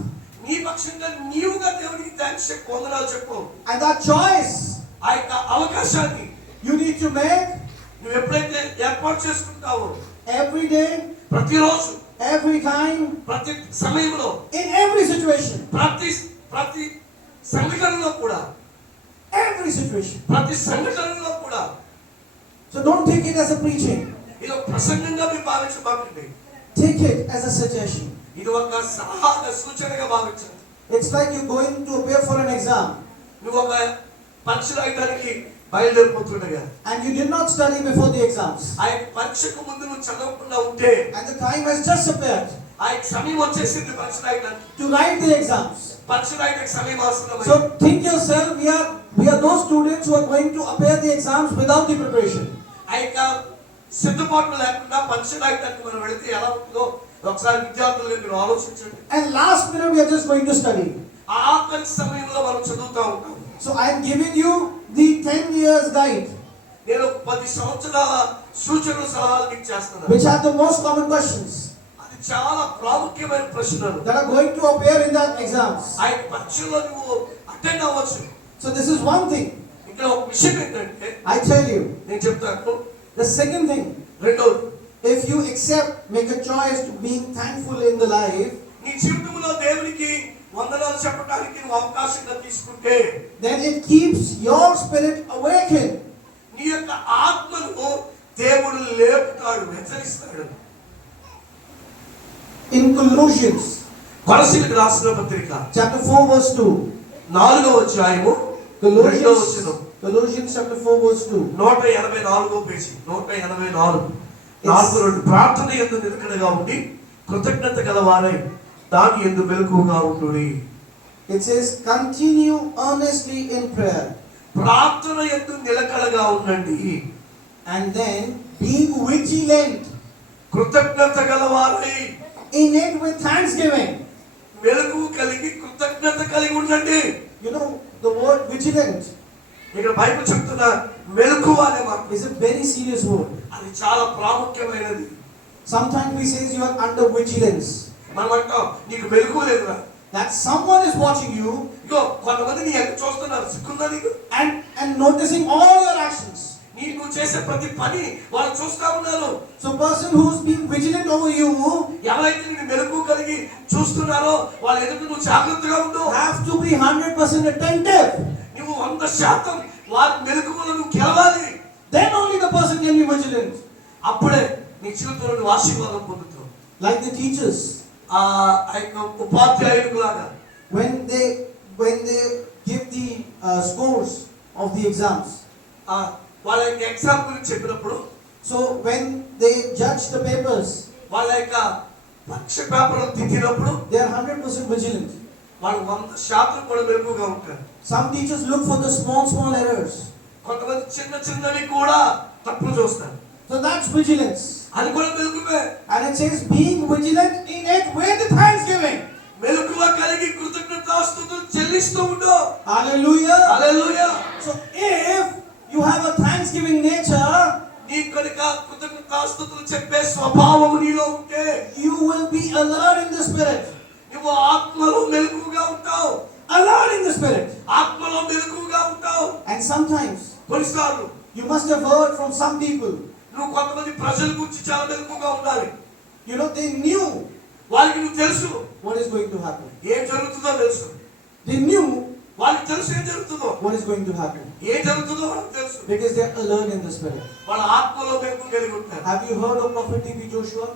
నీ పక్షంగా నీవుగా దేవునికి థాంక్స్ చెప్పు, వందనాలు చెప్పు. And that choice ఆ యొక్క అవకాశాన్ని you need to make నువ్వు ఎప్పుడైతే ఏర్పాటు చేసుకుంటావో, every day, ప్రతిరోజు, every time, ప్రతి సమయంలో, in every situation. ప్రతి సంఘటనలో కూడా, Every situation. ప్రతి సంఘటనలో కూడా. So don't take it as a preaching. ఇది ఒక ప్రసంగంగా మీరు భావించబాకండి. Take it as a suggestion. ఇది ఒక సలహాగా సూచనగా భావించండి. It's like you're going to appear for an exam నువ్వు ఒక పరీక్ష రాయడానికి బయలుదేరిపోతుండగా, and you did not study before the exams, ఆ యొక్క పరీక్షకు ముందు నువ్వు చదవకుండా ఉంటే, and the time has just appeared ఆ యొక్క సమయం వచ్చేసింది పరీక్ష రాయడానికి. to write the exams. పరీక్ష రాయడానికి సమయం అవసరమైంది. So think yourself, we are those students who are going to appear the exams without the preparation. ఆ యొక్క సిద్ధపాట్లు లేకుండా పరీక్ష రాయడానికి మనం వెళితే ఎలా ఉంటుందో ఒకసారి విద్యార్థులు మీరు ఆలోచించండి. And last minute we are just going to study. ఆ ఆఖరి సమయంలో మనం చదువుతూ ఉంటాం. So I am giving you the 10 years guide, నేను 10 సంవత్సరాల సూచనలు సలహాలు మీకు చేస్తున్నాను. which are the most common questions అది చాలా ప్రాముఖ్యమైన ప్రశ్నలు. that are going to appear in the exams. ఆ యొక్క పరీక్షలో నువ్వు అటెండ్ అవ్వచ్చు. So this is one thing. ఇక్కడ ఒక విషయం ఏంటంటే, I tell you, నేను చెప్తాను. the second thing, రెండోది, if you make a choice to being thankful in the life, నీ జీవితంలో దేవునికి వందనాలు చెప్పడానికి నువ్వు అవకాశంగా తీసుకుంటే, then it keeps your spirit awakened. నీ యొక్క ఆత్మను దేవుడు లేపుతాడు, హెచ్చరిస్తాడు. In Colossians కొలస్సీలకు రాసిన పత్రిక chapter 4 verse 2, 4వ అధ్యాయము 2వ వచనం, Colossians chapter 4 verse 2, 184వ పేజీ, 184, 4:2. ప్రార్థన యందు నిలకడగా ఉండి కృతజ్ఞత గలవారై దాని యందు మెలకువగా ఉండుడి. it says continue earnestly in prayer, ప్రార్థన యందు నిలకడగా ఉండండి, and then being vigilant కృతజ్ఞత గలవారై, in it with thanksgiving. మెలకువ కలిగి కృతజ్ఞత కలిగి ఉండండి. You know the word vigilant ఇక్కడ బైబిల్ చెప్తున్న మెలకువ అనే మాట, is a very serious word. అది చాలా ప్రాముఖ్యమైనది. Sometimes we say you are under vigilance, మనం అంటాం నీకు మెలకువ లేదురా, that someone is watching you ఇగో కొంతమంది నీ ఎంత చూస్తున్నారు, సిగ్గుందా నీకు? and noticing all your actions. నువ్వు చేసే ప్రతి పని వాళ్ళు చూస్తా ఉన్నారు. So person who's being vigilant over you ఎవరైతే నేను మెలకువ కలిగి చూస్తున్నారో వాళ్ళ ఎదుట నువ్వు జాగ్రత్తగా ఉండు. have to be 100% attentive. నువ్వు 100% వారి మెలకువలను నువ్వు గెలవాలి. Then only the person can be vigilant. అప్పుడే నీ జీవితంలో నువ్వు ఆశీర్వాదం పొందుతావు. Like the teachers, ఆ యొక్క ఉపాధ్యాయులకు లాగా when they give the scores of the exams. వాళ్ళ యొక్క ఎగ్జామ్ గురించి చెప్పినప్పుడు, So when they judge the papers, వాళ్ళ యొక్క పరీక్ష పేపర్లు దిద్దినప్పుడు they are 100% vigilant. వాళ్ళు 100% కూడా మెలకువగా ఉంటారు. Some teachers look for the small errors. కొంతమంది చిన్న చిన్నవి కూడా తప్పులు చూస్తారు. So that's vigilance. అది కూడా మెలకువే. And it says being vigilant in it with thanksgiving. మెలకువ కలిగి కృతజ్ఞతాస్తుతులు చెల్లిస్తూ ఉండు. Hallelujah. Hallelujah. So if you have a thanksgiving nature, నీ కనుక కృతజ్ఞతాస్తుతులు చెప్పే స్వభావం నీలో ఉంటే you will be alert in the spirit. నువ్వు ఆత్మలో మెలకువగా ఉంటావు. Alert in the spirit. ఆత్మలో మెలకువగా ఉంటావు. And sometimes కొన్నిసార్లు you must have heard from some people. నువ్వు కొంతమంది ప్రజల గురించి చాలా మెలకువగా ఉండాలి. You know, they knew వాళ్ళకి నువ్వు తెలుసు what is going to happen. ఏం జరుగుతుందో తెలుసు. They knew వాళ్ళకి తెలుసు ఏం జరుగుతుందో. what is going to happen ఏం జరుగుతుందో వాళ్ళకి తెలుసు. because they are alert in the spirit. వాళ్ళ ఆత్మలో మెలకువ కలిగి ఉంటారు. Have you heard of Prophet T.B. Joshua?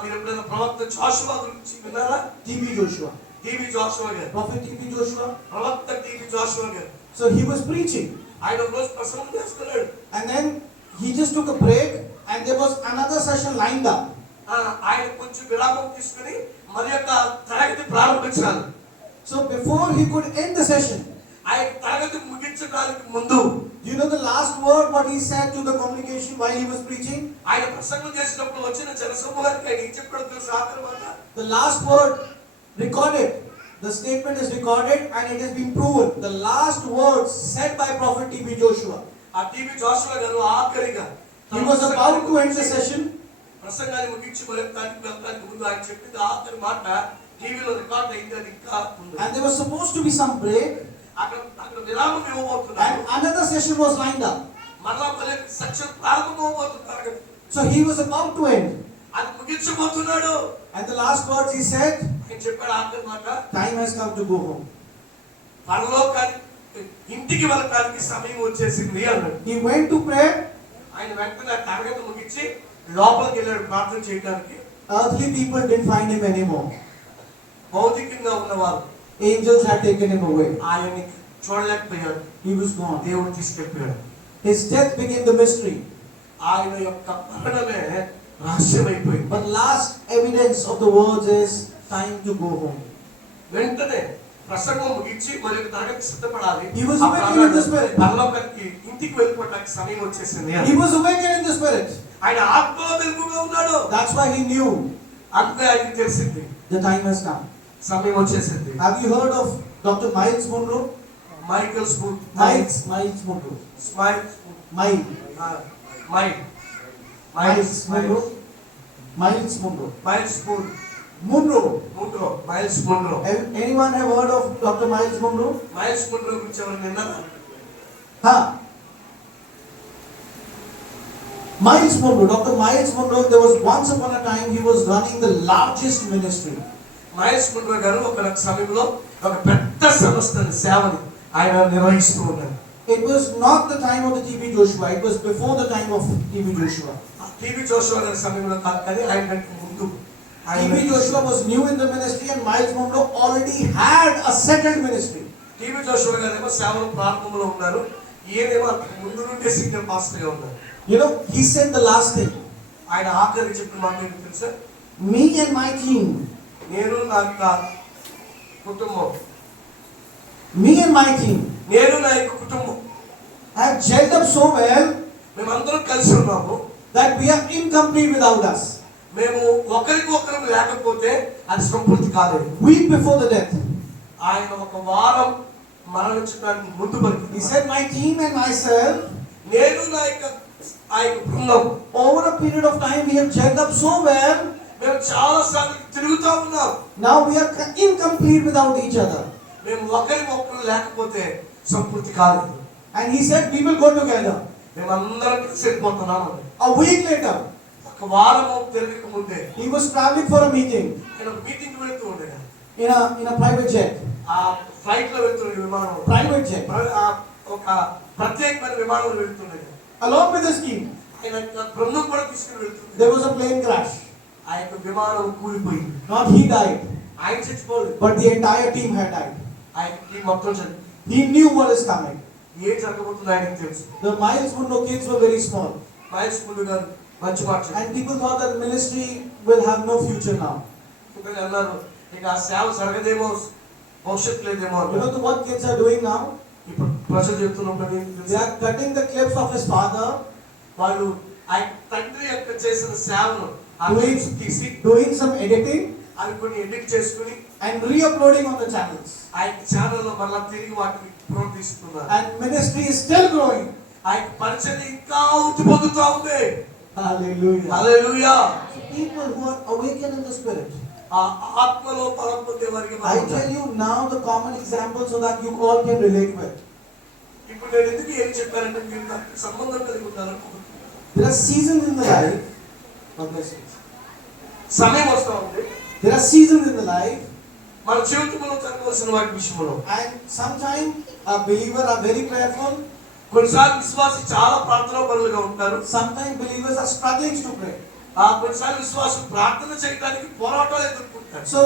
మీరు ఎప్పుడైనా ప్రవక్త జోషువా గురించి విన్నారా? T.B. Joshua. టీబీ జోషువా గారు, Prophet T.B. Joshua. ప్రవక్త టీబీ జోషువా గారు. So he was preaching, ఆయన ఒక రోజు ప్రసంగం చేస్తున్నాడు. and then he just took a break, and there was another session lined up. ఆయన కొంచెం విరామం తీసుకుని మరి యొక్క తరగతి ప్రారంభించాలి. So before he could end the session, ఆయన తరగతి ముగించడానికి ముందు you know the last word what he said to the congregation while he was preaching? ఆయన ప్రసంగం చేసినప్పుడు వచ్చిన జనసమూహానికి ఆయన ఏం చెప్పాడో తెలుసా? ఆఖరి మాట, The last word recorded. The statement is recorded and it has been proven. The last words said by Prophet T.B. Joshua. ఆ టీబీ జోషువా గారు ఆఖరిగా He was about to end the session, ప్రసంగాన్ని ముగించి మరి వెళ్ళడానికి ముందు ఆయన చెప్పింది ఆఖరి మాట టీవీలో రికార్డ్ అయింది. అది ఇంకా ఉంది. and there was supposed to be some break, అక్కడ విరామం ఇవ్వబోతున్నారు. and another session was lined up. మరలా మరి సెక్షన్ ప్రారంభమవబోతుంది తరగతి. So he was about to end, అది ముగించబోతున్నాడు. and the last words he said, ఆయన చెప్పాడు ఆఖరి మాట, time has come to go home. పరలోకానికి ఇంటికి వెళ్ళడానికి సమయం వచ్చేసింది అన్నాడు. He went to pray. ఆయన వెంటనే తరగతి ముగించి లోపలికి వెళ్ళాడు ప్రార్థన చేయడానికి. Earthly people didn't find him anymore. భౌతికంగా ఉన్నవారు Angels had taken him away. ఆయన్ని చూడలేకపోయాడు. He was gone. దేవుడు తీసుకెళ్ళిపోయాడు. His death became the mystery. ఆయన యొక్క మరణమే రహస్యమైపోయింది. But last evidence of the words is time to go home. వెంటనే ప్రసంగం ముగించి మరి తరగతి సిద్ధపడాలి. He was awakened in the spirit. పరలోకానికి ఇంటికి వెళ్ళిపోవడానికి సమయం వచ్చేసింది. He was awakened in the spirit. ఆయన ఆత్మలో మెలకువగా ఉన్నాడు. That's why he knew అందుకే ఆయనకి తెలిసింది the time has come. సమయం వచ్చేసింది. Have you heard of Dr. Miles Monroe? Michael spoon, Miles Monroe. Smile, Miles Monroe. Miles spoon, Monroe. Miles Munro. Anyone have heard of Dr. Miles Monroe? Miles Munro గురించి ఎవరు విన్నారా? Huh? Miles Monroe. Dr. Miles Monroe, there was once upon a time he was running the largest ministry. Miles Munro గారు ఒక సమయంలో ఒక పెద్ద సంస్థని సేవని ఆయన నిర్వహిస్తూ ఉన్నారు. It was not the time of the T.B. Joshua. It was before the time of T.B. Joshua. TB Joshua గారి సమయంలో కాదు కానీ ఆయన కంటే ముందు. T.B. Joshua was new in the ministry and Miles Monroe already had a settled ministry. TB Joshua గారేమో సేవల ప్రారంభంలో ఉన్నారు. ఈయనేమో అంతకు ముందు నుండే సీనియర్ పాస్టర్గా ఉన్నారు. You know, he said the last thing. ఆయన ఆఖరికి చెప్పిన మాట ఏంటో తెలుసా? Me and my team. నేను నా యొక్క కుటుంబం, Me and my team నేను నా యొక్క కుటుంబం have gelled up so well మేమందరం కలిసి ఉన్నాము. that we are incomplete without us. మేము ఒకరికి ఒకరు లేకపోతే అది సంపూర్తి కాలేదు. Week before the death, ఆయన ఒక వారం మరణించడానికి ముందు వరకు he said, my team and myself, నేను నా యొక్క ఆ యొక్క బృందం over a period of time, we have gelled up so well. మేము చాలా సార్లు తిరుగుతూ ఉన్నాం. Now we are incomplete without each other. మేము ఒకరికి ఒకరు లేకపోతే సంపూర్తి కాలేదు. And he said, we will go together. మేమందరం కలిసి వెళ్ళిపోతున్నాము. A week later, ఒక వారము తిరగక ముందే he was traveling for a meeting నేను ఒక మీటింగ్ వెళ్తూ ఉండగా in a private jet. ఆ ఫ్లైట్ లో వెళ్తున్న విమానం Private jet. ఒక ప్రత్యేకమైన విమానంలో వెళ్తుండగా Along with his team, ఆయన బృందం కూడా తీసుకుని వెళ్తుంది. there was a plane crash. ఆ యొక్క విమానం కూలిపోయింది. Not he died, ఆయన చచ్చిపోలేదు, but the entire team had died. ఆయన టీం మొత్తం చనిపోయింది. He knew what is coming. ఏం జరగబోతుందో ఆయనకు తెలుసు. The Miles Munro kids were very small, Mahesh ముందు గారు మంచి మాట చెప్పారు. and people thought that ministry will have no future now. ఒకరు అన్నారు ఇక ఆ సేవ జరగదేమో, భవిష్యత్తు లేదేమో You అన్నారు. know what kids are doing now? ఇప్పుడు ప్రజలు చెప్తున్నప్పుడు ఏంటి They తెలుసా? are cutting the clips of his father, వాళ్ళు ఆ తండ్రి యొక్క చేసిన సేవను ఆ Doing- clips తీసి doing some editing, అవి కొన్ని ఎడిట్ చేసుకుని and re-uploading on the channels. ఆ యొక్క ఛానల్లో మళ్ళా తిరిగి వాటిని ప్రోత్సహిస్తున్నారు. And ministry is still growing. ఆ యొక్క పరిచయం ఇంకా వృద్ధి పొందుతా ఉంది. Hallelujah. Hallelujah. People who are awakened in the spirit. ఆ ఆత్మలో బలం పొందే వారికి I tell you now the common example so that you all can relate with. ఇప్పుడు నేను ఎందుకు ఏం చెప్పానంటే మీరు దానికి సంబంధం కలిగి ఉన్నారనుకుంటున్నాను. There are seasons in the life. God bless you. సమయం వస్తా ఉంది There are seasons in the life, మన జీవితంలో జరగవలసిన వాటి విషయంలో. and sometimes a believer are very prayerful. కొన్నిసార్లు విశ్వాసి చాలా ప్రార్థనా పరులుగా ఉంటారు. Sometimes believers are struggling to pray. ఆ కొన్నిసార్లు విశ్వాసం ప్రార్థన చేయడానికి పోరాటాలు ఎదుర్కొంటారు. So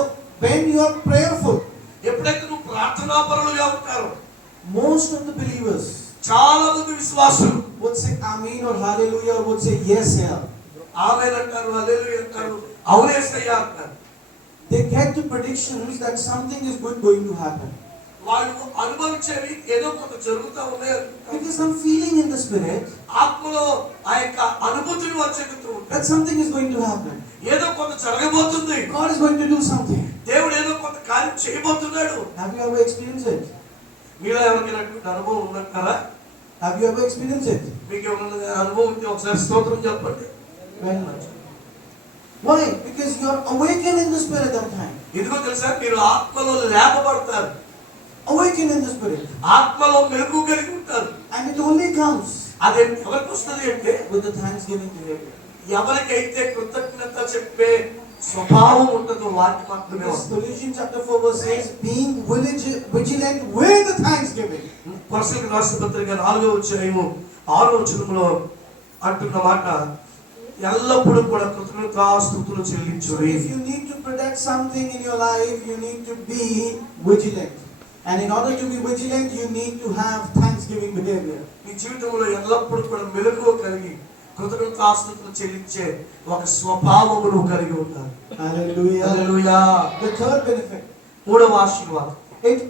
when you are prayerful, ఎప్పుడైతే నువ్వు ప్రార్థనా పరులుగా ఉంటారో most of the believers చాలా మంది విశ్వాసులు would say Amen or Hallelujah or would say yes here. ఆమేన్ అంటారు, హల్లెలూయా అంటారు, అవునేసయ్యా అంటారు. They get the predictions that something is good going to happen. వాళ్ళు అనుభవించేవి ఏదో కొంత జరుగుతూ ఉన్నాయి. Because some feeling in the spirit ఆత్మలో ఆ యొక్క అనుభూతిని వచ్చేటట్టు ఉంటారు. that something is going to happen. ఏదో కొంత జరగబోతుంది, God is going to do something. దేవుడు ఏదో కొంత కార్యం చేయబోతున్నాడు. Have you ever experienced it? మీలో ఎవరికైనా అటువంటి అనుభవం ఉందంటారా? Have you ever experienced it? మీకు ఏమైనా అనుభవం ఉంటే ఒకసారి స్తోత్రం చెప్పండి. Very much. Why? Because you are awakened in the spirit that time. ఎందుకో తెలుసా? మీరు ఆత్మలో లేపబడతారు, Awakened in the spirit. ఆత్మలో మెలకు కలిగి ఉంటారు. And it only comes అదే ఎవరికి వస్తుంది అంటే with the thanksgiving behavior. ఎవరికైతే కృతజ్ఞత చెప్పే స్వభావం ఉంటుందో వారికి మాత్రమే Because వస్తుంది. Colossians chapter 4 verse 6, being vigilant with the thanksgiving. కొలస్సీయులకు రాసిన పత్రిక 4వ అధ్యాయము 6వ వచనంలో అంటున్న మాట, ఎల్లప్పుడూ కూడా కృతజ్ఞతాస్తుతులు చెల్లించుడి. If you need to protect something in your life, you need to be vigilant. And in order to be vigilant, you need to have thanksgiving behavior. నీ జీవితంలో ఎల్లప్పుడూ కూడా మెలకువ కలిగి కృతజ్ఞతాస్తుతులు చెల్లించే ఒక స్వభావము నువ్వు కలిగి ఉండాలి. Hallelujah. Hallelujah. The third benefit, మూడవ ఆశీర్వాదం, it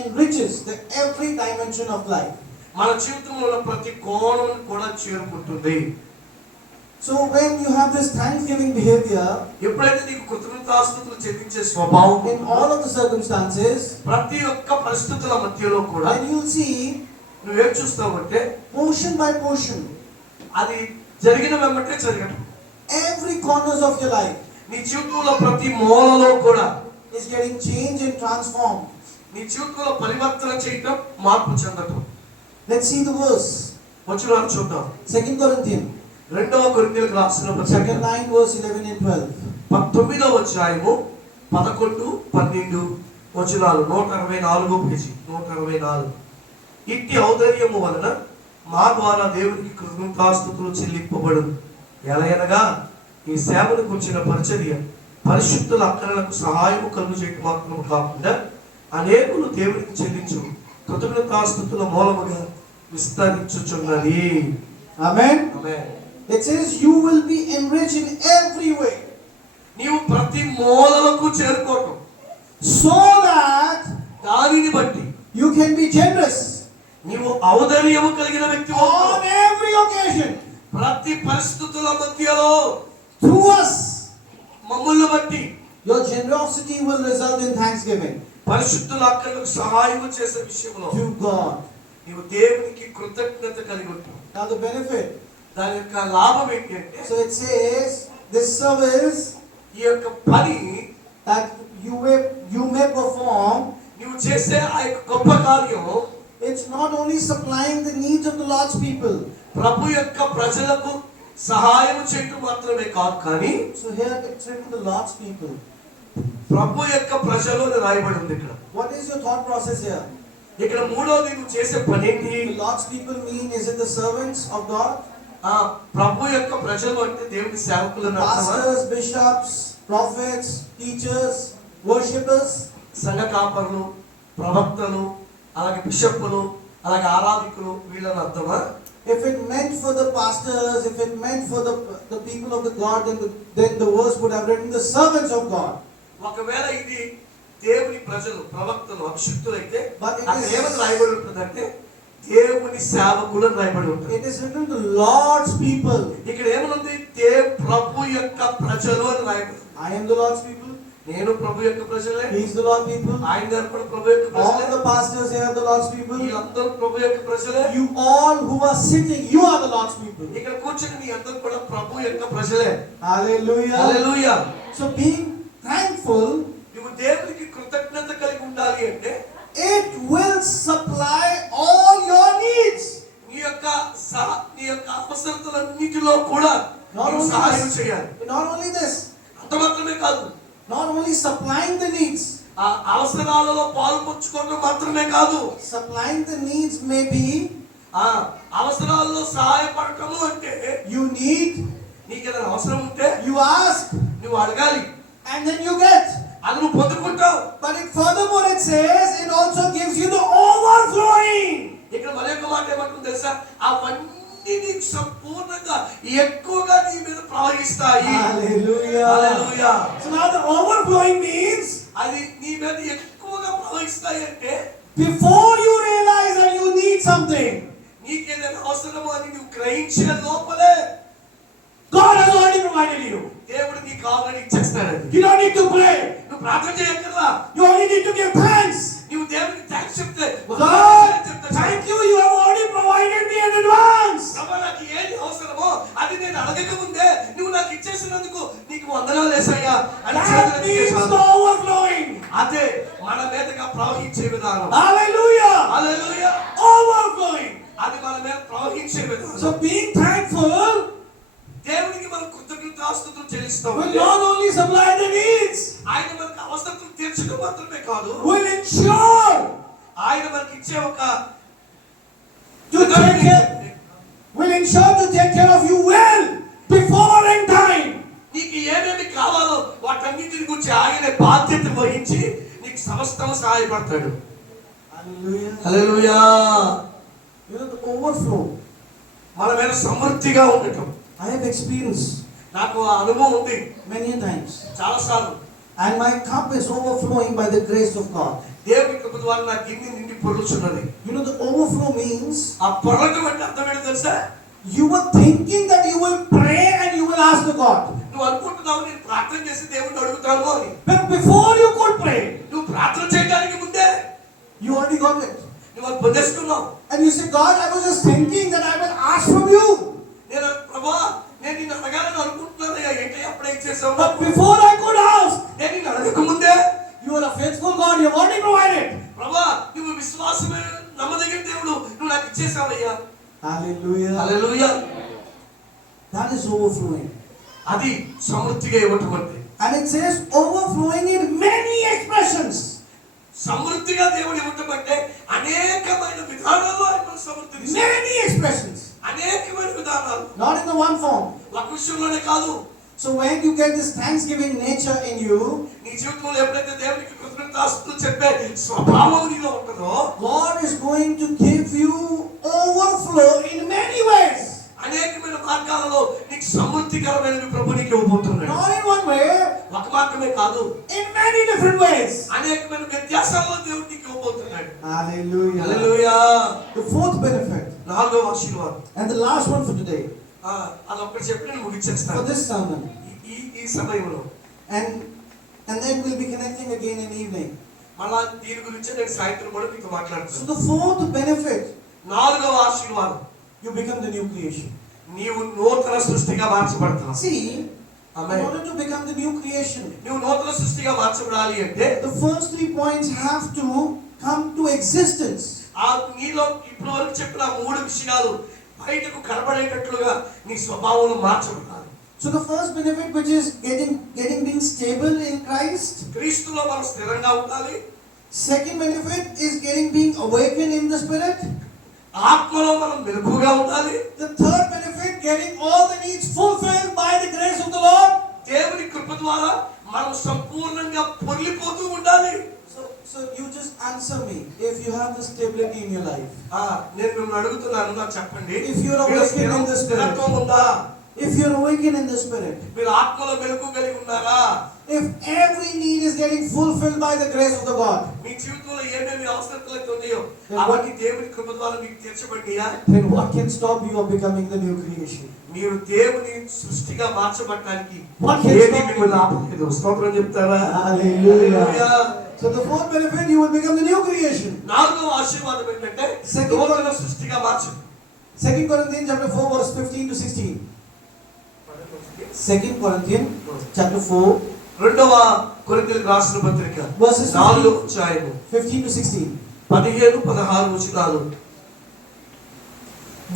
enriches the every dimension of life. మన జీవితంలో ఉన్న ప్రతి కోణం కూడా చేరుకుంటుంది. So when you have this thanksgiving behavior ఎప్పుడైతే నీకు కృతజ్ఞతాస్తుతులు చెల్లించే స్వభావం in all of the circumstances, ప్రతి ఒక్క పరిస్థితుల మధ్యలో కూడా then you'll see నువ్వేం చూస్తావంటే portion by portion, అది జరిగిన వెంబటే జరగడం. every corners of your life నీ జీవితంలో ప్రతి మూలలో కూడా is getting changed and transformed. నీ జీవితంలో పరివర్తన చేయటం, మార్పు చెందటం. Let's see the verse. వచనాలు చూద్దాం. 2 Corinthians 2వ కొరింథీయులకు రాసిన పత్రిక chapter 9 verse 11 and 12. 19వ అధ్యాయము 11, 12 వచనాలు, 164వ పేజీ, 164. ఇట్టి ఔదార్యము వలన మా ద్వారా దేవునికి కృతజ్ఞతాస్తుతులు చెల్లింపబడును. ఎలయనగా ఈ సేవను కూర్చిన పరిచర్య పరిశుద్ధుల అక్కరలకు సహాయము కలుగు చేయటం మాత్రము కాకుండా అనేకులు దేవునికి చెల్లించు కృతజ్ఞతాస్తుతుల మూలముగా విస్తరించుచున్నది. Amen. Amen. It says you will be enriched in every way, నీవు ప్రతి మూలలకు చేరుకోవటం, so that దానిని బట్టి you can be generous నీవు ఔదార్యము కలిగిన వ్యక్తి on every occasion. ప్రతి పరిస్థితుల మధ్యలో Through us, మమ్ములను బట్టి your generosity will result in thanksgiving పరిశుద్ధుల అక్కర్లకు సహాయం చేసే విషయంలో to God. నీవు దేవునికి కృతజ్ఞత కలిగి ఉంటావు. Now the benefit. దాని యొక్క లాభం ఏంటి అంటే, So it says this service ఈ యొక్క పని that you may perform, నీవు చేసే ఆ యొక్క గొప్ప కార్యం it's not only supplying the needs of the Lord's people. ప్రభు యొక్క ప్రజలకు సహాయం చేయటం మాత్రమే కాదు, కానీ So here it's written the Lord's people. ప్రభు యొక్క ప్రజలు అని రాయబడి ఉంది ఇక్కడ. What is your thought process here? ఇక్కడ మూడోది నువ్వు చేసే పని ఏంటి? The Lord's people mean, is it the servants of God? ప్రభు యొక్క ప్రజలు అంటే దేవుని సేవకులు అని అర్థమా? Pastors, bishops, prophets, teachers, worshippers. సంఘ కాపరులు, ప్రవక్తలు, అలాగే బిషప్పులు, అలాగే ఆరాధికులు వీళ్ళని అర్థమా? If it meant for the pastors, if it meant for the people of the God, then the verse would have written the servants of God. ఒకవేళ ఇది దేవుని ప్రజలు, ప్రవక్తలు, అభిషిక్తులు అయితే But it అక్కడ is- ఏమని రాయబడి ఉంటుందంటే దేవుని సేవకులు అని రాయబడి ఉంటుంది. It is written the Lord's people. ఇక్కడ ఏమనుంది? ప్రభు యొక్క ప్రజలు అని రాయబడి. I am the Lord's people. నేను ప్రభు యొక్క ప్రజలే. He is the Lord's people. ఆయన గారు కూడా ప్రభు యొక్క All ప్రజలే. the pastors here are the Lord's people. వీళ్ళందరూ ప్రభు యొక్క ప్రజలే. You all who are sitting, you are the Lord's people. ఇక్కడ కూర్చొని మీ అందరూ కూడా ప్రభు యొక్క ప్రజలే. Hallelujah. హల్లెలూయా. So being thankful, నువ్వు దేవునికి కృతజ్ఞత కలిగి ఉండాలి అంటే it will supply all your needs. నీ యొక్క అవసరతలన్నిటిలో కూడా Not నీవు only సహాయం this, చేయాలి. not only this, అంత మాత్రమే కాదు, not only supplying the needs. ఆ అవసరాలలో పాల్పంచుకోవడం మాత్రమే కాదు, Supplying the needs may be ఆ అవసరాల్లో సహాయపడటము అంటే you need, నీకేదైనా అవసరం ఉంటే you ask, నువ్వు అడగాలి, and then you get. అది నువ్వు పొందుకుంటావు. But furthermore it says it also gives you the overflowing. ఇక్కడ మరి ఒక మాట ఏమంటుంది తెలుసా? అవన్నీ నీకు సంపూర్ణంగా ఎక్కువగా నీ మీద ప్రవహిస్తాయి. Hallelujah. Hallelujah. So now the overflowing means అది నీ మీద ఎక్కువగా ప్రవహిస్తాయి అంటే before you realize that you need something, నీకేదైనా అవసరమో అని నువ్వు గ్రహించిన లోపలే God has already provided you. దేవుడు నీకు ఆల్రెడీ ఇచ్చేస్తాడు. You don't need to pray. నువ్వు ప్రార్థన చేయక్కర్లా. You only need to give thanks. నువ్వు దేవునికి థాంక్స్ చెప్తే God, thank you. You have already provided me in advance. ప్రభు నాకు ఏది అవసరమో అది నేను అడగక ముందే నువ్వు నాకు ఇచ్చేసినందుకు నీకు వందనాలు యేసయ్యా అని That చేతులెత్తి means చేశాను. the overflowing. అదే మన మీదగా ప్రవహించే విధానం. Hallelujah. హల్లెలూయా. Overflowing. అది మన మీద ప్రవహించే విధానం. So being thankful దేవునికి మనం కృతజ్ఞతాస్తుతులు చెల్లిస్తాం. will not only supply the needs, ఆయన మనకు అవసరతలు తీర్చడం మాత్రమే కాదు, will ensure ఆయన మనకి ఇచ్చే ఒక to take care of you well before and time. నీకు ఏమేమి కావాలో వాటన్నిటిని గురించి ఆయన బాధ్యత వహించి నీకు సమస్తము సహాయపడతాడు. Hallelujah. Hallelujah. You know the overflow. మన మీద సమృద్ధిగా ఉండటం. I have experienced నాకు ఆ అనుభవం ఉంది many times. చాలా సార్లు. And my cup is overflowing by the grace of God. దేవుని కృప ద్వారా నా గిన్నె నిండి పొర్లుచున్నది. You know the overflow means ఆ పొరలటం అంటే అర్థం ఏంటో తెలుసా? you were thinking that you will pray and you will ask the God. నువ్వు అనుకుంటున్నావు నేను ప్రార్థన చేసి దేవుడిని అడుగుతాను అని. But before you could pray, నువ్వు ప్రార్థన చేయడానికి ముందే you already got it. నువ్వు అది పొందేసుకున్నావు. And you say, God, I was just thinking that I will ask from you. నేను ప్రభువా నేను నిన్ను అడగాలని అనుకుంటున్నానయ్యా, ఏంటి అప్పుడే ఇచ్చేసావు. But before I could ask, నేను నిన్ను అడగక ముందే you are a faithful God, you have already provided. ప్రభువా నువ్వు విశ్వాసమే నమ్మదగిన దేవుడు, నువ్వు నాకు ఇచ్చేసావయ్యా. Hallelujah. Hallelujah. That is overflowing. అది సమృద్ధిగా ఇవ్వటం అంటే. And it says overflowing in many expressions. సమృద్ధిగా దేవుడు ఇవ్వటం అంటే అనేకమైన విధానాల్లో ఆయన మనకు సమృద్ధిని ఇస్తాడు. Many expressions. అనేకమైన విధానాలు. Not in the one form. ఒక విషయంలోనే కాదు. So when you get this thanksgiving nature in you, నీ జీవితంలో ఎప్పుడైతే దేవునికి కృతజ్ఞతాస్తుతులు చెప్పే స్వభావం నీలో ఉంటుందో God is going to give you overflow in many ways. అనేకమైన మార్గాలలో నీకు సమృద్ధికరమైనవి ప్రభు నీకు ఇవ్వబోతున్నాడు. Not in one way, ఒక మార్గమే కాదు, in many different ways. అనేకమైన వ్యత్యాసాలలో దేవుడు నీకు ఇవ్వబోతున్నాడు. Hallelujah. Hallelujah. The fourth benefit, నాలుగవ ఆశీర్వాదం. and the last one for today, అదొక్కటి చెప్పి నేను for ముగించేస్తాను this sermon. ఈ సమయంలో. And then we'll be connecting again in evening. మళ్ళా దీని గురించి నేను సాయంత్రం కూడా మీతో So మాట్లాడుతాను. the fourth benefit, నాలుగవ ఆశీర్వాదం, you become the new creation. నీవు నూతన సృష్టిగా మార్చబడతావు. See, amen. in order to become the new creation, నువ్వు నూతన సృష్టిగా మార్చబడాలి అంటే the first 3 points have to come to existence. ఆ నీలో ఇప్పుడు వరకు చెప్పిన 3 విషయాలు బయటకు కనబడేటట్లుగా నీ స్వభావం మార్చబడాలి. So the first benefit, which is being stable in Christ, క్రీస్తులో మనం స్థిరంగా ఉండాలి. Second benefit is being awakened in the spirit. ఆత్మలో మనం మెలకుగా ఉండాలి. The third benefit, getting all the needs fulfilled by the grace of the Lord. దేవుని కృప ద్వారా మనం సంపూర్ణంగా పొర్లిపోతూ ఉండాలి. So you just answer me if you have the stability in your life. నేను మిమ్మల్ని అడుగుతున్నాను, నాకు చెప్పండి. If you are awakened in the spirit. స్థిరత్వం ఉందా? If you are awakened in the spirit. మీరు ఆత్మలో మెలకు కలిగి ఉన్నారా? If every need is getting fulfilled by the grace of the God. మీ జీవితంలో ఏమేమి అవసరతలు అయితే ఉన్నాయో అవన్నీ దేవుని కృప ద్వారా మీకు తీర్చబడ్డాయా? Then what can stop you of becoming the new creation? మీరు దేవుని సృష్టిగా మార్చబడడానికి What can ఏది stop మిమ్మల్ని you? ఆపలేదు? స్తోత్రం చెప్తారా? Hallelujah. So the fourth benefit, you will become the new creation. నాలుగవ ఆశీర్వాదం ఏంటంటే నూతన సృష్టిగా మార్చు. 2 Corinthians chapter 4 verse 15 to 16. 2 Corinthians chapter 4 రెండవ కొరింథీయులకు రాసిన పత్రిక verses 4వ అధ్యాయము 15 to 16. 15-16 వచనాలు.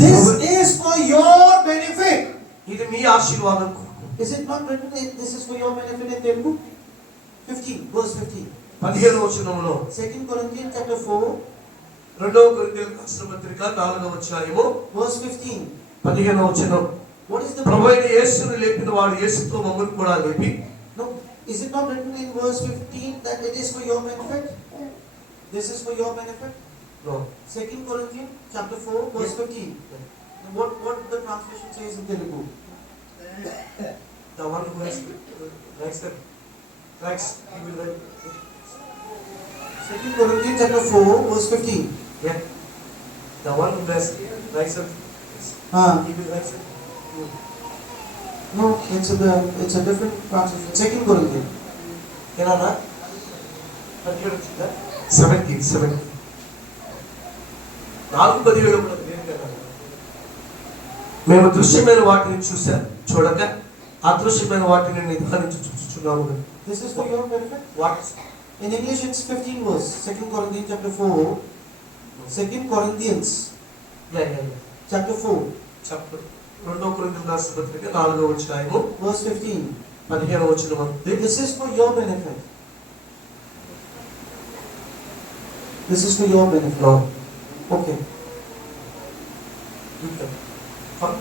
This is for your benefit. ఇది మీ ఆశీర్వాదం కొరకు. Is it not written in this is for your benefit in Telugu? 15 verse 15. 15వ వచనంలో 2 Corinthians chapter 4 రెండవ కొరింథీయులకు రాసిన పత్రిక 4వ అధ్యాయము verse 15. 15వ వచనం. What is the ప్రభువైన యేసును లేపిన వాడు యేసుతో మమ్మల్ని కూడా లేపి. No, is it not written in verse 15 that it is for your benefit? This is for your benefit. No. 2 Corinthians chapter 4 verse 15. What the translation says in Telugu? The one who has writes, he will write. 2 Corinthians chapter 4 verse 15. Yeah. The one who has writes it, he will write it. No, it's a different translation. 2 Corinthians. Kenana? But here it's the 17. 4:17 కూడా లేదు కదా. మేము దృశ్యమైన వాటిని చూడక అదృశ్యమైన వాటిని నిదానించి చూస్తున్నాము. This is for your benefit. What? In English it's 15 verse. 2 Corinthians chapter 4. 2 Corinthians Yeah. chapter 4 Chapter. రెండవ కొరింథీయులకు రాసిన పత్రిక 4వ అధ్యాయము verse 15. 15వ వచనం ఉంది. This is for your benefit. This is for your benefit. No. Okay. Fine.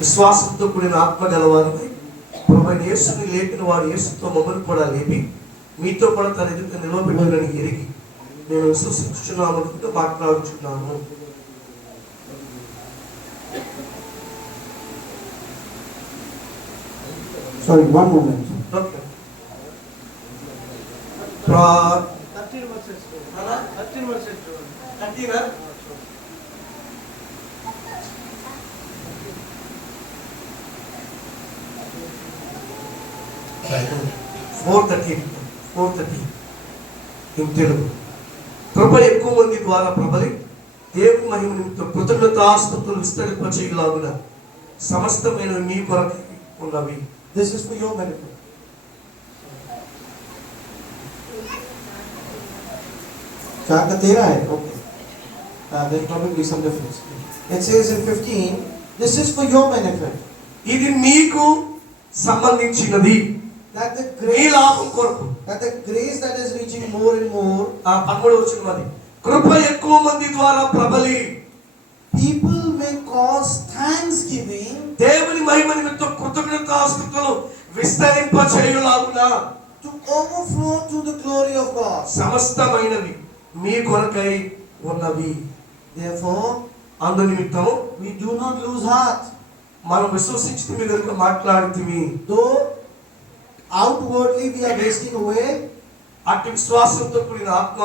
విశ్వాసంతో కూడిన ఆత్మ గలవారమై ప్రభువైన యేసుని లేపిన వాడు యేసుతో మమ్మల్ని కూడా లేపి మీతో కూడా తన ఎదుట నిలవబెట్టునని ఎరిగి నేను విశ్వసించుచున్నాము అనుకుంటూ మాట్లాడుచున్నాము. Sorry, one moment. Okay. 13 verses. 13 verses. 13 4:30 in Telugu. కృప ఎక్కువ మంది ద్వారా ప్రబలి దేవుని మహిమ నిమిత్తం కృతజ్ఞతాస్తుతులు విస్తరింపచేయులాగున సమస్తమైన మీ కొరకు ఉన్నవి. This is for your benefit. चार का 13 है. Okay. There probably some difference. It says in 15, this is for your benefit. ఇది మీకు సంబంధించినది. That the మీ grace, లాభం కొరకు. that is reaching more and more. 13వ వచనం. కృప ఎక్కువ మంది ద్వారా ప్రబలి People may cause thanksgiving. దేవుని మహిమ నిమిత్తం కృతజ్ఞతాస్తుతులు విస్తరింపచేయులాగున To overflow to the glory of God. సమస్తమైనవి మీ కొరకై ఉన్నవి. Therefore, అందు నిమిత్తం we do not lose heart. మనం విశ్వసించి మీ కనుక మాట్లాడుతుంది. Though outwardly we are wasting away, అట్టి విశ్వాసంతో కూడిన ఆత్మ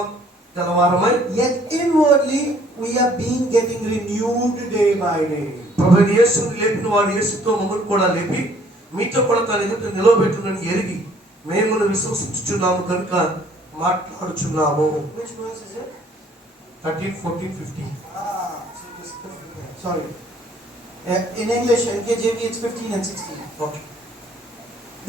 గలవారమై yet inwardly we are getting renewed day by day. ప్రభువైన యేసుని లేపిన వాడు యేసుతో మమ్మల్ని కూడా లేపి మీతో కూడా తన ఎదుట నిలవబెట్టునని ఎరిగి మేము విశ్వసించుచున్నాము కనుక మాట్లాడుచున్నాము. Which verse is it? 13, 14, 15. Sorry. In English, NKJV, it's 15 and 16. Okay.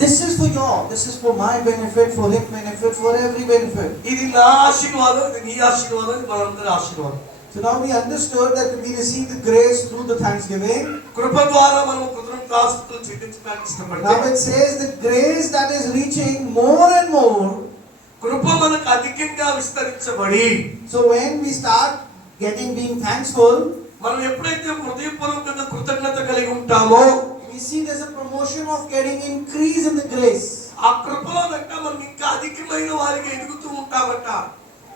This is for your, this is for my benefit, for his benefit, for every benefit. ఇది నా ఆశీర్వాదం, ఇది నీ ఆశీర్వాదం, ఇది మనందరి ఆశీర్వాదం. So now we understood that we receive the grace through the thanksgiving. కృప ద్వారా మనం కృతజ్ఞతాస్తుతులు చెల్లించడానికి ఇష్టపడితే Now it says the grace that is reaching more and more. కృప మనకు అధికంగా విస్తరించబడి, So when we start being thankful, మనం ఎప్పుడైతే హృదయపూర్వకంగా కృతజ్ఞత కలిగి ఉంటామో we see there's a promotion of getting increase in the grace. ఆ కృపలో గట్ట మనం ఇంకా అధికమైన వారికి ఎదుగుతూ ఉంటామట.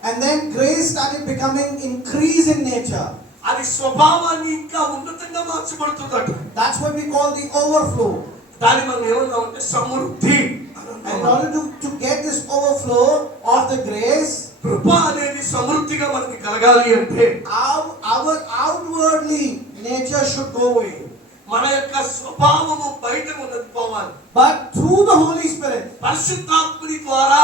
And then grace started becoming increase in nature. అది స్వభావాన్ని ఇంకా ఉన్నతంగా మార్చబడుతుందట. That's what we call the overflow. దాన్ని మనం ఏమన్నామంటే సమృద్ధి. And in order to get this overflow of the grace, కృప అనేది సమృద్ధిగా మనకి కలగాలి అంటే our outwardly nature should go away. మన యొక్క స్వభావము బయట ఉన్నది పోవాలి. But through the Holy Spirit, పరిశుద్ధాత్ముని ద్వారా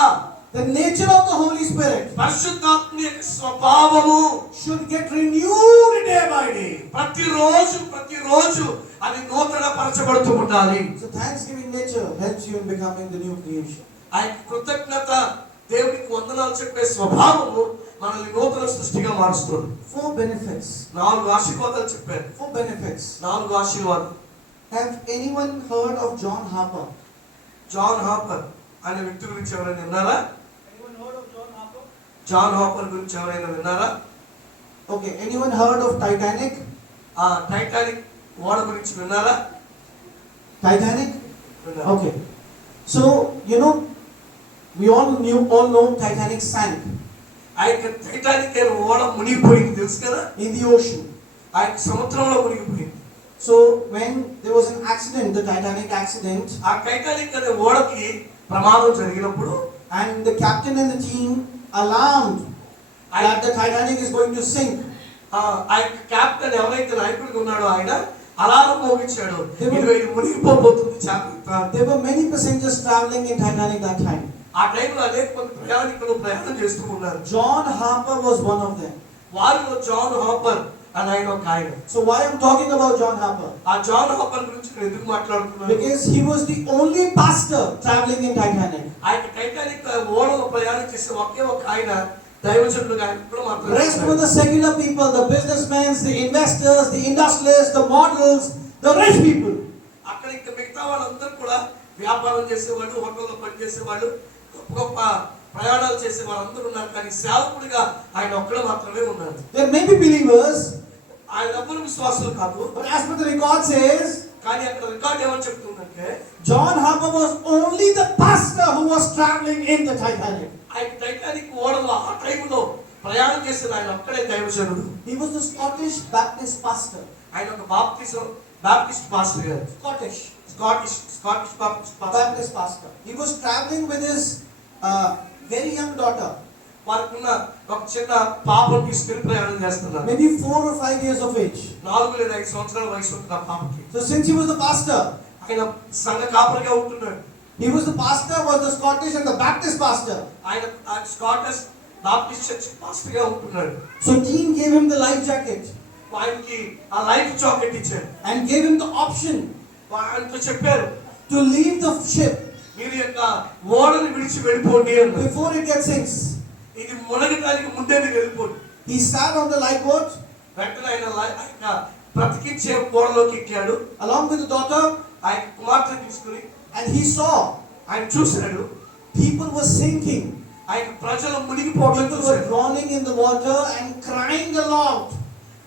the nature of the Holy Spirit పరిశుద్ధాత్ముని యొక్క స్వభావము should get renewed day by day. ప్రతిరోజు అది నూతన పరచబడుతూ ఉండాలి. So thanksgiving nature helps you in becoming the new creation. ఆ కృతజ్ఞత దేవునికి వందనాలు చెప్పే స్వభావము మనల్ని నూతన సృష్టిగా మారుస్తుంది. 4 benefits. 4 ఆశీర్వాదాలు చెప్పారు. 4 benefits. 4 ఆశీర్వాదాలు. Have anyone heard of John Harper? John Harper అనే వ్యక్తి గురించి ఎవరైనా విన్నారా? Anyone heard of John Harper? John Harper గురించి ఎవరైనా విన్నారా? Okay, anyone heard of Titanic? ఆ టైటానిక్ ఓడ గురించి విన్నారా? Titanic? విన్నారా? Okay. So, you know, we all know Titanic sank ఆ యొక్క టైటానిక్ అనే ఓడ మునిగిపోయింది తెలుసు కదా? in the ocean. ఆ యొక్క సముద్రంలో మునిగిపోయింది. So when there was an accident, the Titanic accident, ఆ టైటానిక్ అనే ఓడకి ప్రమాదం జరిగినప్పుడు and the captain and the team alarmed that the Titanic is going to sink. ఆ యొక్క కెప్టెన్ ఎవరైతే నాయకుడిగా ఉన్నాడో ఆయన అలారం మోగించాడు, ఇది మునిగిపోబోతుంది జాగ్రత్త. There were many passengers traveling in Titanic that time. ఆ టైంలో అనేక మంది ప్రయాణికులు ప్రయాణం చేస్తూ ఉన్నారు. John Harper was one of them. వారిలో జాన్ హాపర్ అని ఆయన ఒక ఆయన. So why I'm talking about John Harper? ఆ జాన్ హాపర్ గురించి నేను ఎందుకు మాట్లాడుతున్నాను? Because he was the only pastor traveling in Titanic. ఆ యొక్క టైటానిక్ ఓడలో ప్రయాణం చేసే ఒకే ఒక ఆయన దైవజనుడుగా ఆయన కూడా The మాట్లాడుతున్నారు. rest were the secular people, the businessmen, the investors, the industrialists, the models, the rich people. అక్కడ ఇంకా మిగతా వాళ్ళందరూ కూడా వ్యాపారం చేసేవాళ్ళు, హోటల్లో పనిచేసేవాళ్ళు, గొప్ప గొప్ప ప్రయాణాలు చేసే వాళ్ళందరూ ఉన్నారు. కానీ సేవకుడిగా ఆయన ఒక్కడే మాత్రమే ఉన్నారు. There may be believers, ఆయన ఎవ్వరు విశ్వాసులు కాదు. but as per the record says, కానీ అక్కడ రికార్డ్ ఏమని చెప్తుందంటే John Harper was only the pastor who was traveling in the Titanic. ఆయన టైటానిక్ ఓడలో ఆ టైంలో ప్రయాణం చేసిన ఆయన ఒక్కడే దైవజనుడు. He was the Scottish Baptist pastor. ఆయన ఒక బాప్టిస్ట్ పాస్టర్ గారు. Scottish Baptist pastor. He was traveling with his very young daughter, వారికున్న ఒక చిన్న పాపను తీసుకుని ప్రయాణం చేస్తున్నారు. maybe 4 or 5 years of age. 4 లేదా 5 సంవత్సరాల వయసు ఉంటుంది ఆ పాపకి. So since he was the pastor, ఆయన సంఘ కాపరిగా ఉంటున్నాడు. he was the pastor, was the Scottish and the Baptist pastor. ఆయన స్కాటిష్ బాప్టిస్ట్ చర్చ్ పాస్టర్ గా ఉంటున్నాడు. So team gave him the life jacket ఆయనకి ఆ లైఫ్ జాకెట్ ఇచ్చారు. and gave him the option ఆయనతో చెప్పారు, to leave the ship మీరు యొక్క ఓడని విడిచి వెళ్ళిపోండి అన్నారు. before it gets sinks. ఇది మునగడానికి ముందే మీరు వెళ్ళిపోండి. He sat on the lifeboat వెంటనే ఆయన బ్రతికించే ఓడలోకి ఎక్కాడు along with the daughter, ఆయన కుమార్తెను తీసుకుని. and he saw ఆయన చూశాడు people were sinking. ఆయన ప్రజలు మునిగిపోవడం People were చూశాడు. drowning in the water and crying aloud.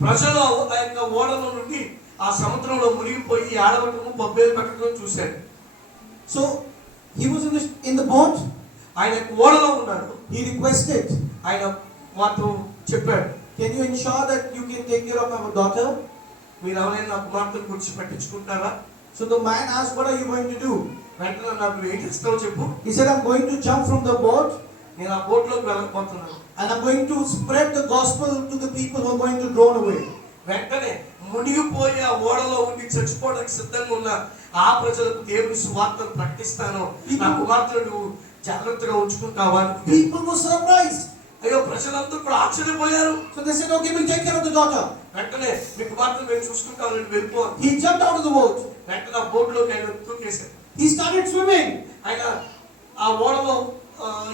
ప్రజలు ఆ యొక్క ఓడలో నుండి ఆ సముద్రంలో మునిగిపోయి ఆడవటము బొబ్బేలు పెట్టడం చూశాడు. So he was in the boat. ఆయన ఓడలో ఉన్నాడు. He requested, ఆయన వారితో చెప్పాడు, can you ensure that you can take care of our daughter? మీరు ఎవరైనా నా కుమార్తెను గురించి పట్టించుకుంటారా? So the man asked, what are you going to do? వెంటనే నాకు ఏం చేస్తావో చెప్పు. He said, I'm going to jump from the boat నేను ఆ బోట్లోకి వెళ్ళకపోతున్నాను. and I'm going to spread the gospel to the people who are going to drown away. వెంటనే మునిగిపోయి ఆ ఓడలో ఉండి చచ్చిపోవడానికి సిద్ధంగా ఉన్న ఆ ప్రజలకు దేవుని సువార్తను ప్రకటిస్తాను. నా కుమార్తెను నువ్వు జాగ్రత్తగా ఉంచుకుంటావా? People were surprised. అయ్యో ప్రజలందరూ కూడా ఆశ్చర్యపోయారు. So they said, okay, we'll take care of the daughter. వెంటనే మీ కుమార్తెను మేము చూసుకుంటామని వెళ్ళిపో. He jumped out of the boat. వెంటనే ఆ బోట్లోకి ఆయన దూకేశాడు. He started swimming. ఆయన ఆ ఓడలో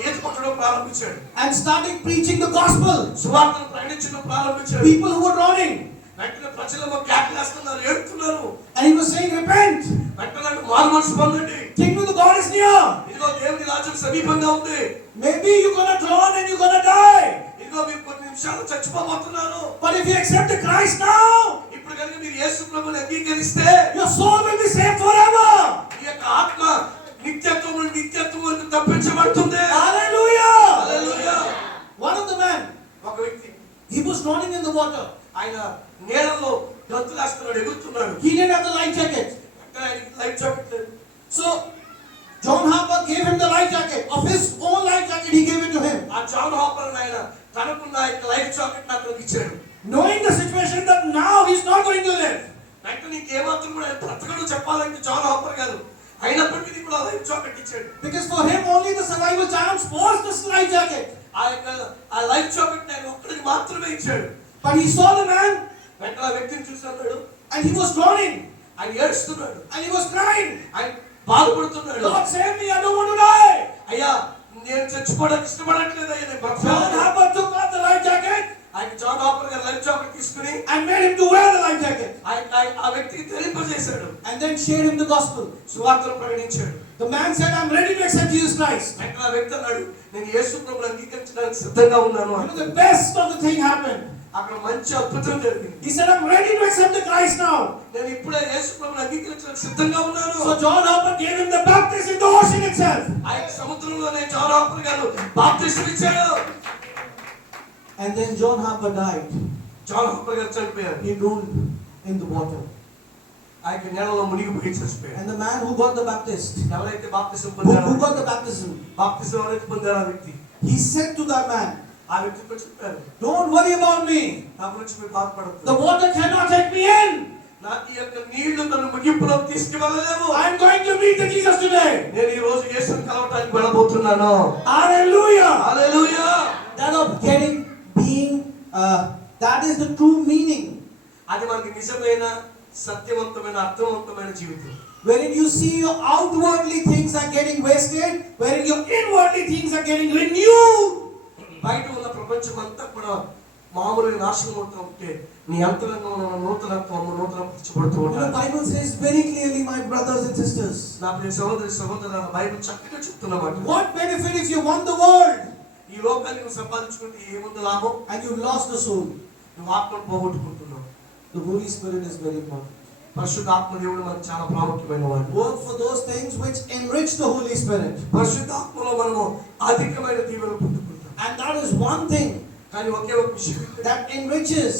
ఈత కొట్టడం ప్రారంభించాడు. and started preaching the gospel. సువార్తను ప్రకటించడం ప్రారంభించాడు. People who were drowning, వెంటనే ప్రజలు కేకలేస్తున్నారు, ఏడుతున్నారు. and he was saying, repent. వెంటనే మారు మనసు పొందండి. Kingdom of God is near. ఇదిగో దేవుని రాజ్యం సమీపంగా ఉంది. Maybe you're gonna drown and you're gonna die. ఇదిగో మీరు కొన్ని నిమిషాలు చచ్చిపోబోతున్నారు. But if you accept Christ now, ఇప్పుడు కనుక మీరు యేసు ప్రభువుని అంగీకరిస్తే your soul will be saved forever. ఈ యొక్క ఆత్మ నిత్యత్వం నుండి నిత్యత్వం వరకు తప్పించబడుతుంది. Hallelujah. Hallelujah. One of the men, ఒక వ్యక్తి he was drowning in the water. ఆయన నీళ్ళలో గంతులేస్తున్నాడు, ఎగురుతున్నాడు. He didn't have the life jacket. అంటే ఆయనకి లైఫ్ జాకెట్ లేదు. So John Harper gave him the life jacket. Of his own life jacket, he gave it to him. ఆ John hopper ఆయన తనకున్న యొక్క life jacket అతనికి ఇచ్చాడు. Knowing the situation that now he's not going to live. అంటే నీకేమాత్రం కూడా బ్రతకడు చెప్పాలంటే John Harper గారు అయినప్పటికీ కూడా లైఫ్ జాకెట్ ఇచ్చాడు. Because for him only the survival chance was this life jacket. ఆ లైఫ్ జాకెట్ ఆయన ఒక్కడికి మాత్రమే ఇచ్చాడు. But he saw the man వెంటనే ఆ వ్యక్తిని చూస్తున్నాడు, and he was drowning ఆయన ఏడుస్తున్నాడు, and he was crying. ఆయన బాధపడుతున్నాడు. Lord save me, I don't want to die. అయ్యా నేను చచ్చిపోవడానికి ఇష్టపడట్లేదు అయ్యా, నేను John బ్రతకాలి. Harper took out the life jacket ఆయన జాన్ హాపర్ గారు లైఫ్ జాకెట్ తీసుకుని and made him to wear the life jacket ఆ వ్యక్తికి ధరింపజేశాడు. and then shared him the gospel. సువార్తను ప్రకటించాడు. The man said, I'm ready to accept Jesus Christ. వెంటనే ఆ వ్యక్తి అన్నాడు, నేను యేసు ప్రభువుని అంగీకరించడానికి సిద్ధంగా ఉన్నాను You know, అన్నాడు. the best of the thing happened. అక్కడ మంచి అద్భుతం జరిగింది. He said, I'm ready to accept the Christ now. నేను ఇప్పుడే యేసు ప్రభువుని అంగీకరించడానికి సిద్ధంగా ఉన్నాను. So John Harper gave him the baptism in the ocean itself. ఆ యొక్క సముద్రంలోనే జాన్ హాపర్ గారు బాప్తిసం ఇచ్చాడు. And then John Harper died. John Harper గారు చనిపోయారు. He drowned in the water. ఆ యొక్క నీళ్ళలో మునిగిపోయి చచ్చిపోయాడు. And the man who got the baptist, ఎవరైతే బాప్తిసం who పొందారో got the baptism, బాప్తిసం ఎవరైతే పొందారో ఆ వ్యక్తి he said to that man, ఆ వ్యక్తితో చెప్పారు, don't worry about me. నా గురించి మీరు The బాధపడద్దు. water cannot take me in. నాకు ఈ యొక్క నీళ్లు నన్ను ముగింపులోకి తీసుకువెళ్ళలేవు. I'm going to meet the Jesus today. నేను ఈ రోజు యేసుని కలవటానికి వెళ్ళబోతున్నాను. Hallelujah. Hallelujah. That of getting being, that is the true meaning. అది మనకి నిజమైన సత్యవంతమైన అర్థవంతమైన జీవితం. Wherein you see your outwardly things are getting wasted, wherein your inwardly things are getting renewed. బయట ఉన్న ప్రపంచం అంతా కూడా మామూలుగా నాశనం అవుతూ ఉంటే నీ అంతరంగంలో ఉన్న నూతనపరచబడుతూ The ఉంటారు. Bible says very clearly, my brothers and sisters, నా ప్రియ సహోదరి సహోదరుల బైబిల్ చక్కగా చెప్తున్నమాట. what benefit if you won the world ఈ లోకాన్ని నువ్వు సంపాదించుకుంటే ఏముంది లాభం? and you lost the soul? నువ్వు ఆత్మను పోగొట్టుకుంటున్నావు. The Holy Spirit is very important. పరిశుద్ధ ఆత్మ దేవుడు మనకు చాలా ప్రాముఖ్యమైన వాడు. Work for those things which enrich the Holy Spirit. పరిశుద్ధ ఆత్మలో మనము అధికమైన దీవెనలు పొందుకుంటాం. And that is one thing కానీ ఒకే ఒక విషయం that enriches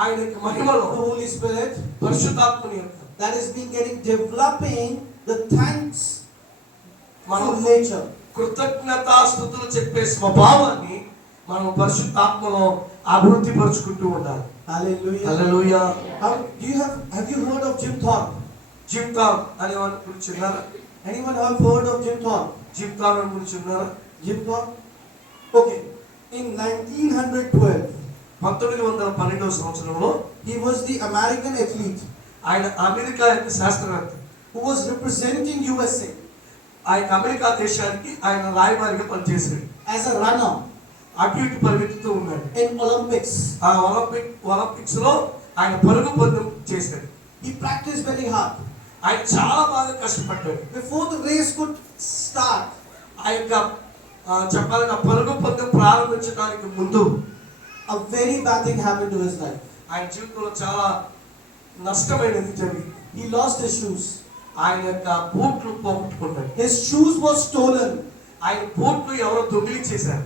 ఆయన యొక్క మహిమలో the Holy Spirit, పరిశుద్ధాత్మని యొక్క that is being getting developing the thanks మనం for nature. కృతజ్ఞతాస్తుతులు చెప్పే స్వభావాన్ని మనం పరిశుద్ధాత్మలో అభివృద్ధి పరుచుకుంటూ ఉండాలి. Hallelujah. Hallelujah. Have you heard of Jim Thorpe? Jim థామ్ అనే వాని గురించి విన్నారా? Anyone have heard of Jim Thorpe? Jim థామ్ అనే గురించి విన్నారా? Jim Thorpe? Okay. In 1912, 1912వ సంవత్సరంలో he was the American athlete ఆయన అమెరికా యొక్క శాస్త్రవేత్త. who was representing USA ఆయన అమెరికా దేశానికి ఆయన రాయబారిగా పనిచేశాడు. as a runner అటు ఇటు పరిగెత్తుతూ ఉన్నాడు. in Olympics. ఆ ఒలింపిక్స్ లో ఆయన పరుగు పందెం చేశాడు. He practiced very hard. ఆయన చాలా బాగా కష్టపడ్డాడు. Before the race could start, ఆ యొక్క చెప్పాలంటే పరుగు పందెం ప్రారంభించడానికి ముందు a very bad thing happened to his life. ఆయన జీవితంలో చాలా నష్టమైనది జరిగింది. He lost his shoes. ఆయన యొక్క బూట్లు పోగొట్టుకున్నాడు. His shoes were stolen, ఆయన బూట్లు ఎవరో దొంగిలించేశారు.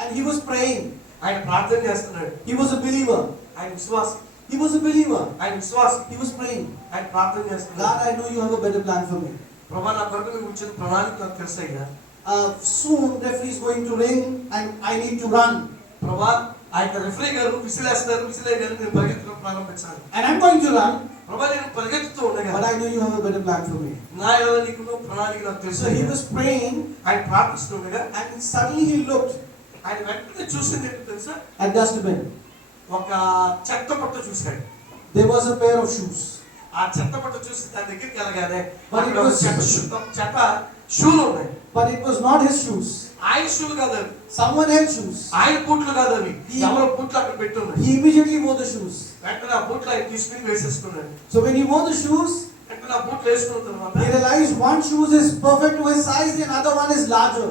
and he was praying. ఆయన ప్రార్థన చేస్తున్నాడు. He was a believer. ఆయన విశ్వాసం. He was a believer. ఆయన విశ్వాసం. He was praying. ఆయన ప్రార్థన చేస్తున్నాడు. God, I know you have a better plan for me. ప్రభా నా కొరకు నువ్వు ఇచ్చిన ప్రణాళిక నాకు తెలుసయ్యా. Soon referee is going to ring and I need to run. ప్రభా ఆ యొక్క రెఫరీ గారు విసిలేస్తారు, విసిలేయగానే నేను పరిగెత్తడం ప్రారంభించాను. And I'm going to run, ప్రభా నేను పరిగెత్తుతూ ఉండగా but I know you have a better plan for me. నా ఎలా నీకు ప్రణాళిక నాకు తెలుసు. So he was praying, ఆయన ప్రార్థిస్తుండగా and suddenly he looked ఆయన వెంటనే చూసింది ఏంటో తెలుసా? at dustbin. ఒక చెత్త పట్ట చూశాడు. There was a pair of shoes. ఆ చెత్త పట్ట చూసి దాని దగ్గరికి వెళ్ళగానే But it was- చెత్త షూలు ఉన్నాయి. But it was not his shoes. ఆ ఆయన షూలు కాదు అవి, Someone else's shoes. ఆయన బూట్లు కాదు అవి, ఎవరో బూట్లు అక్కడ పెట్టున్నాయి. He immediately wore the shoes. వెంటనే ఆ బూట్లు ఆయన తీసుకుని వేసేసుకున్నాడు. So when he wore the shoes, వెంటనే ఆ బూట్లు వేసుకున్న తర్వాత he realized one shoes is perfect to his size, the other one is larger.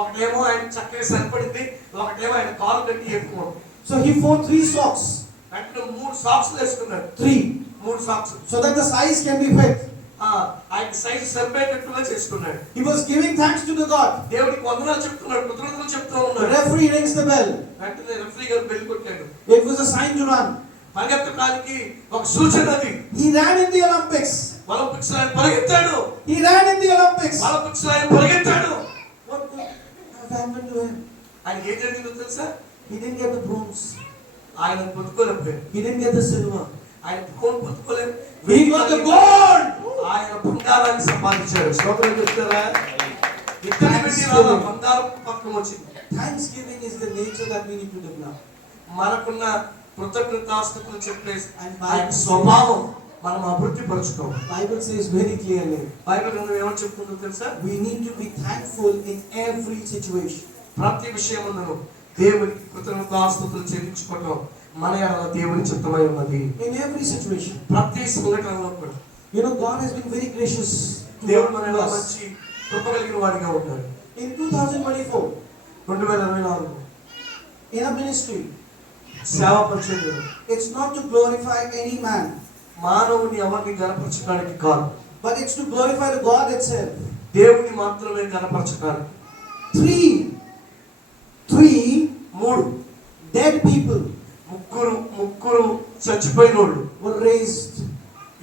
ఒకటేమో ఆయన చక్కగా సరిపడింది, ఒకటేమో ఆయన కాలు కట్టి ఎక్కువ. So he wore 3 socks. వెంటనే 3 సాక్స్ వేసుకున్నాడు. 3. 3 socks. So that the size can be fit. ఆయన సైజు సరిపోయేటట్టుగా చేసుకున్నాడు. He was giving thanks to the God. దేవుడికి వందనాలు చెప్తున్నాడు, కృతజ్ఞతలు చెప్తూ The ఉన్నాడు. referee rings the bell. వెంటనే రెఫరీ గారు బెల్ కొట్టాడు. It was a sign to run. పరిగెత్తడానికి ఒక సూచన అది. He ran in the Olympics. Olympics లో ఆయన పరిగెత్తాడు. He ran in the Olympics. Olympics లో ఆయన పరిగెత్తాడు. What happened to him? ఆయన ఏం జరిగిందో తెలుసా? He didn't get the bronze. ఆయన పొందుకోలేకపోయాడు. He didn't get the silver. ఆయన పొందుకోలేదు. He got the gold. ఆయన బంగారాన్ని సంపాదించాడు. స్తోత్రం చెప్తారా? ఇతని పెట్టి రాలా బంగారం పక్కన వచ్చింది. Thanksgiving is the nature that we need to develop. మనకున్న కృతజ్ఞతాస్తుతులు చెప్పే ఆయన స్వభావం మనం అభివృద్ధి పరచుకోవాలి. Bible says very clearly, Bible గ్రంథం ఏమని చెప్తుందో తెలుసా? we need to be thankful in every situation. ప్రతి విషయమును దేవునికి కృతజ్ఞతాస్తుతులు చెల్లించుకోవడం మన ఎడల దేవుని చిత్తమై ఉన్నది. In every situation. ప్రతి సంఘటనలో కూడా You know, God has been very gracious దేవుడు మన to ఎడల us. మంచి కృప కలిగిన వాడిగా ఉన్నాడు. In 2024, 2024 in a ministry, సేవ పరిచర్యలో it's not to glorify any man, మానవుని ఎవరిని గణపరచడానికి కాదు, but it's to glorify the God itself. దేవుని మాత్రమే గణపరచడానికి. 3 dead people ముగ్గురు చచ్చిపోయినోళ్ళు were raised.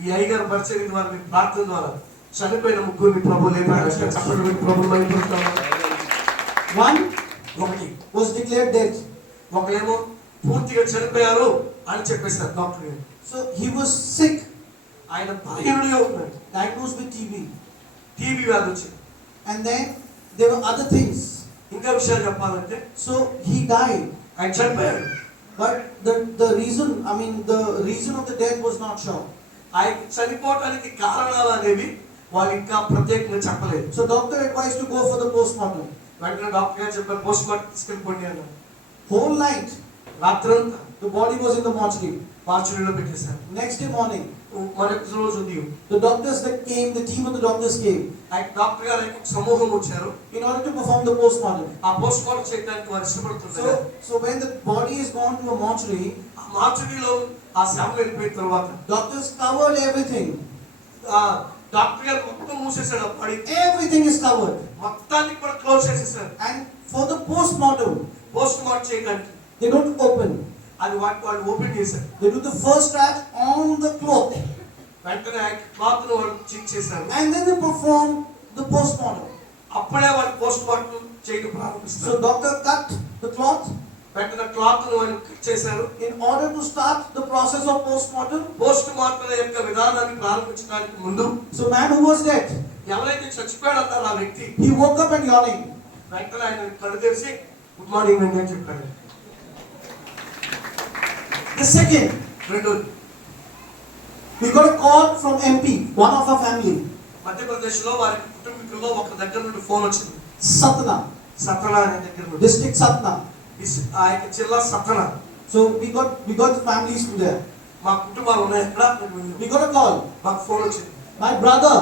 ఈ అయ్యగారు పరిచర్య ద్వారా మీ ప్రార్థన ద్వారా చనిపోయిన ముగ్గురిని ప్రభు లేపాడు. చప్పట్లు ప్రభు మైపరుస్తాము. One ఒకటి was declared dead. ఒకరేమో పూర్తిగా చనిపోయారు అని చెప్పేశారు డాక్టర్ గారు. So he was sick, ఆయన బలహీనుడిగా ఉన్నాడు. diagnosed with TB. టీబీ వ్యాధి వచ్చింది. And then there were other things. ఇంకా విషయాలు చెప్పాలంటే So he died. ఆయన చనిపోయాడు. But the reason of the death was not sure. ఆయన చనిపోవటానికి కారణాలు అనేవి వాళ్ళు ఇంకా ప్రత్యేకంగా చెప్పలేదు. So doctor advised to go for the postmortem. వెంటనే డాక్టర్ గారు చెప్పారు పోస్ట్ మార్టం తీసుకెళ్ళిపోండి అన్నారు. Whole night రాత్రంతా the body was in the mortuary. మార్చురీలో పెట్టేశారు. Next day morning, మరొక రోజు ఉదయం the doctors that came, the team of the doctors came ఆయన డాక్టర్ గారు ఒక సమూహం వచ్చారు. in order to perform the postmortem. ఆ పోస్ట్ మార్టం చేయడానికి వారు ఇష్టపడుతున్నారు. So when the body is gone to a mortuary, ఆ మార్చురీలో ఆ శవం వెళ్ళిపోయిన తర్వాత doctors covered everything. ఆ డాక్టర్ గారు మొత్తం మూసేశాడు. ఆ బాడీ Everything is covered. మొత్తాన్ని కూడా క్లోజ్ చేసేసారు. And for the postmortem, post mortem చేయడానికి they don't open. అది వాళ్ళు ఓపెన్ చేశారు. They do the first scratch on the cloth, వెంటనే ఆ క్లాత్ ను వాళ్ళు చేశారు. and then they perform the postmortem. అప్పుడే వాళ్ళు పోస్ట్ మార్టం చేయడం ప్రారంభిస్తారు. So doctor cut the cloth వెంటనే క్లాత్ ను వాళ్ళు కట్ చేశారు. in order to start the process of postmortem. Post mortem యొక్క విధానాన్ని ప్రారంభించడానికి ముందు So man who was dead, ఎవరైతే చచ్చిపోయాడు అన్నారో ఆ వ్యక్తి he woke up and yawning. వెంటనే ఆయన కళ్ళు తెరిచి గుడ్ మార్నింగ్ అండి అని చెప్పాడు. The second, రెండోది we got a call from MP, one of our family, Madhya Pradesh లో వారి కుటుంబీకుల్లో ఒక దగ్గర నుండి ఫోన్ వచ్చింది. Satna, సత్నా అనే దగ్గర నుండి. district Satna. ఆ యొక్క జిల్లా Satna. So we got families to there. మా కుటుంబాలు ఉన్నాయి అక్కడ. We got a call. మాకు ఫోన్ వచ్చింది. My brother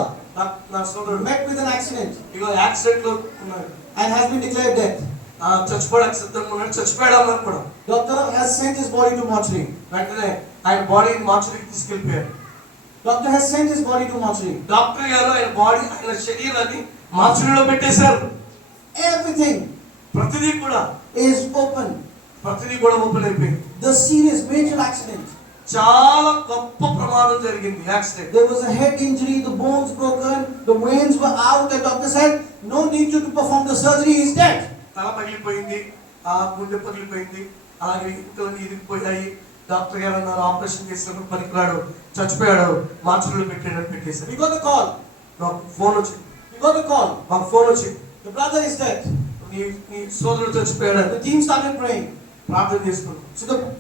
నా సోదరుడు met with an accident ego accident లో ఉన్నాడు. and has been declared dead. చచ్చిపోవడానికి సిద్ధంగా ఉన్నాడు. చచ్చిపోయాడు అన్నారు కూడా. Doctor has sent his body to mortuary. వెంటనే ఆయన బాడీని మార్చురీకి తీసుకెళ్ళిపోయారు. Doctor has sent his body to mortuary. Doctor గారు ఆయన బాడీ ఆయన శరీరాన్ని మార్చురీలో పెట్టేశారు. Everything ప్రతిదీ కూడా is open. ప్రతిదీ కూడా ఓపెన్ అయిపోయింది. The serious major accident. చాలా గొప్ప ప్రమాదం జరిగింది. Accident. There was a head injury, the bones broken, the veins were out, and doctor said, no need to perform the surgery, he is dead. తల పగిలిపోయింది, ఆ గుండె పగిలిపోయింది, అలాగే ఇంట్లోని ఇరిగిపోయాయి. డాక్టర్ గారు అన్నారు ఆపరేషన్ చేసినప్పుడు పనికిరాడు, చచ్చిపోయాడు, మార్చురీలో పెట్టేశారు. We got a call. Phone వచ్చింది. We got a call. మాకు ఫోన్ వచ్చింది. The brother is dead. నీ సోదరుడు చచ్చిపోయాడు. The team started praying. ప్రార్థన చేసుకున్నాం.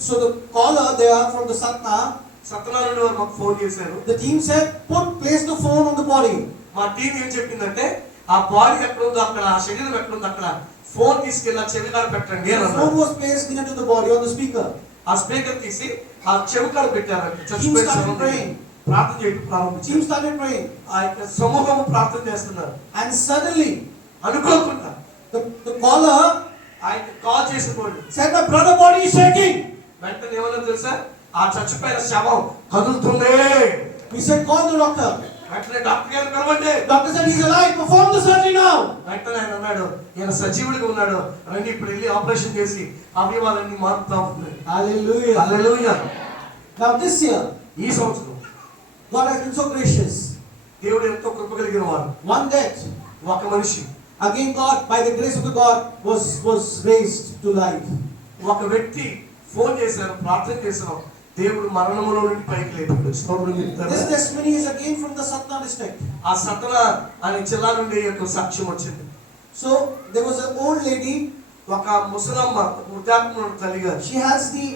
So the caller there from the Satna, Satna నుండి వారు మాకు ఫోన్ చేశారు. the team said, place the phone on the body. మా టీం ఏం చెప్పిందంటే ఆ బాడీ ఎక్కడ ఉందో అక్కడ, ఆ శరీరం ఎక్కడ ఉందో అక్కడ ఫోన్ తీసుకెళ్ళి ఆ చెవికాడ పెట్టండి అని The అన్నాడు. phone was placed near to the body on the speaker. ఆ స్పీకర్ తీసి ఆ చెవికాడ పెట్టారంట. Team చచ్చిపోయిన started శవం praying. ప్రార్థన చేయడం Team ప్రారంభించారు. started praying. ఆ యొక్క సమూహం ప్రార్థన చేస్తున్నారు. And suddenly, అనుకోకుండా the caller ఆయన కాల్ చేసిన వాళ్ళు said, "My brother body is shaking." వెంటనే ఏమన్నా తెలుసా, ఆ చచ్చిపోయిన శవం కదులుతుంది. We said, "Call the doctor." వెంటనే డాక్టర్ గారు పిలవండి. Doctor said, "He's alive. Perform the surgery now." వెంటనే ఆయన అన్నాడు, ఈయన సజీవుడిగా ఉన్నాడు, రండి ఇప్పుడు వెళ్ళి ఆపరేషన్ చేసి అవయవాలన్నీ మారుతా ఉన్నాయి. Hallelujah. Hallelujah. Now this year, ఈ సంవత్సరం God has been so gracious. దేవుడు ఎంతో కృప కలిగిన వాడు. One death, ఒక మనిషి, again God, by the grace of the God, was raised to life. ఒక వ్యక్తి ఫోన్ చేశారు, ప్రార్థన చేశారు, దేవుడు మరణములో నుండి పైకి లేపాడు. స్తోత్రం చెప్తారా? This testimony is again from the Satna district. ఆ సతన అనే జిల్లా నుండి యొక్క సాక్ష్యం వచ్చింది. So there was an old lady. ఒక ముసలమ్మ, వృద్ధాప్య తల్లిగారు,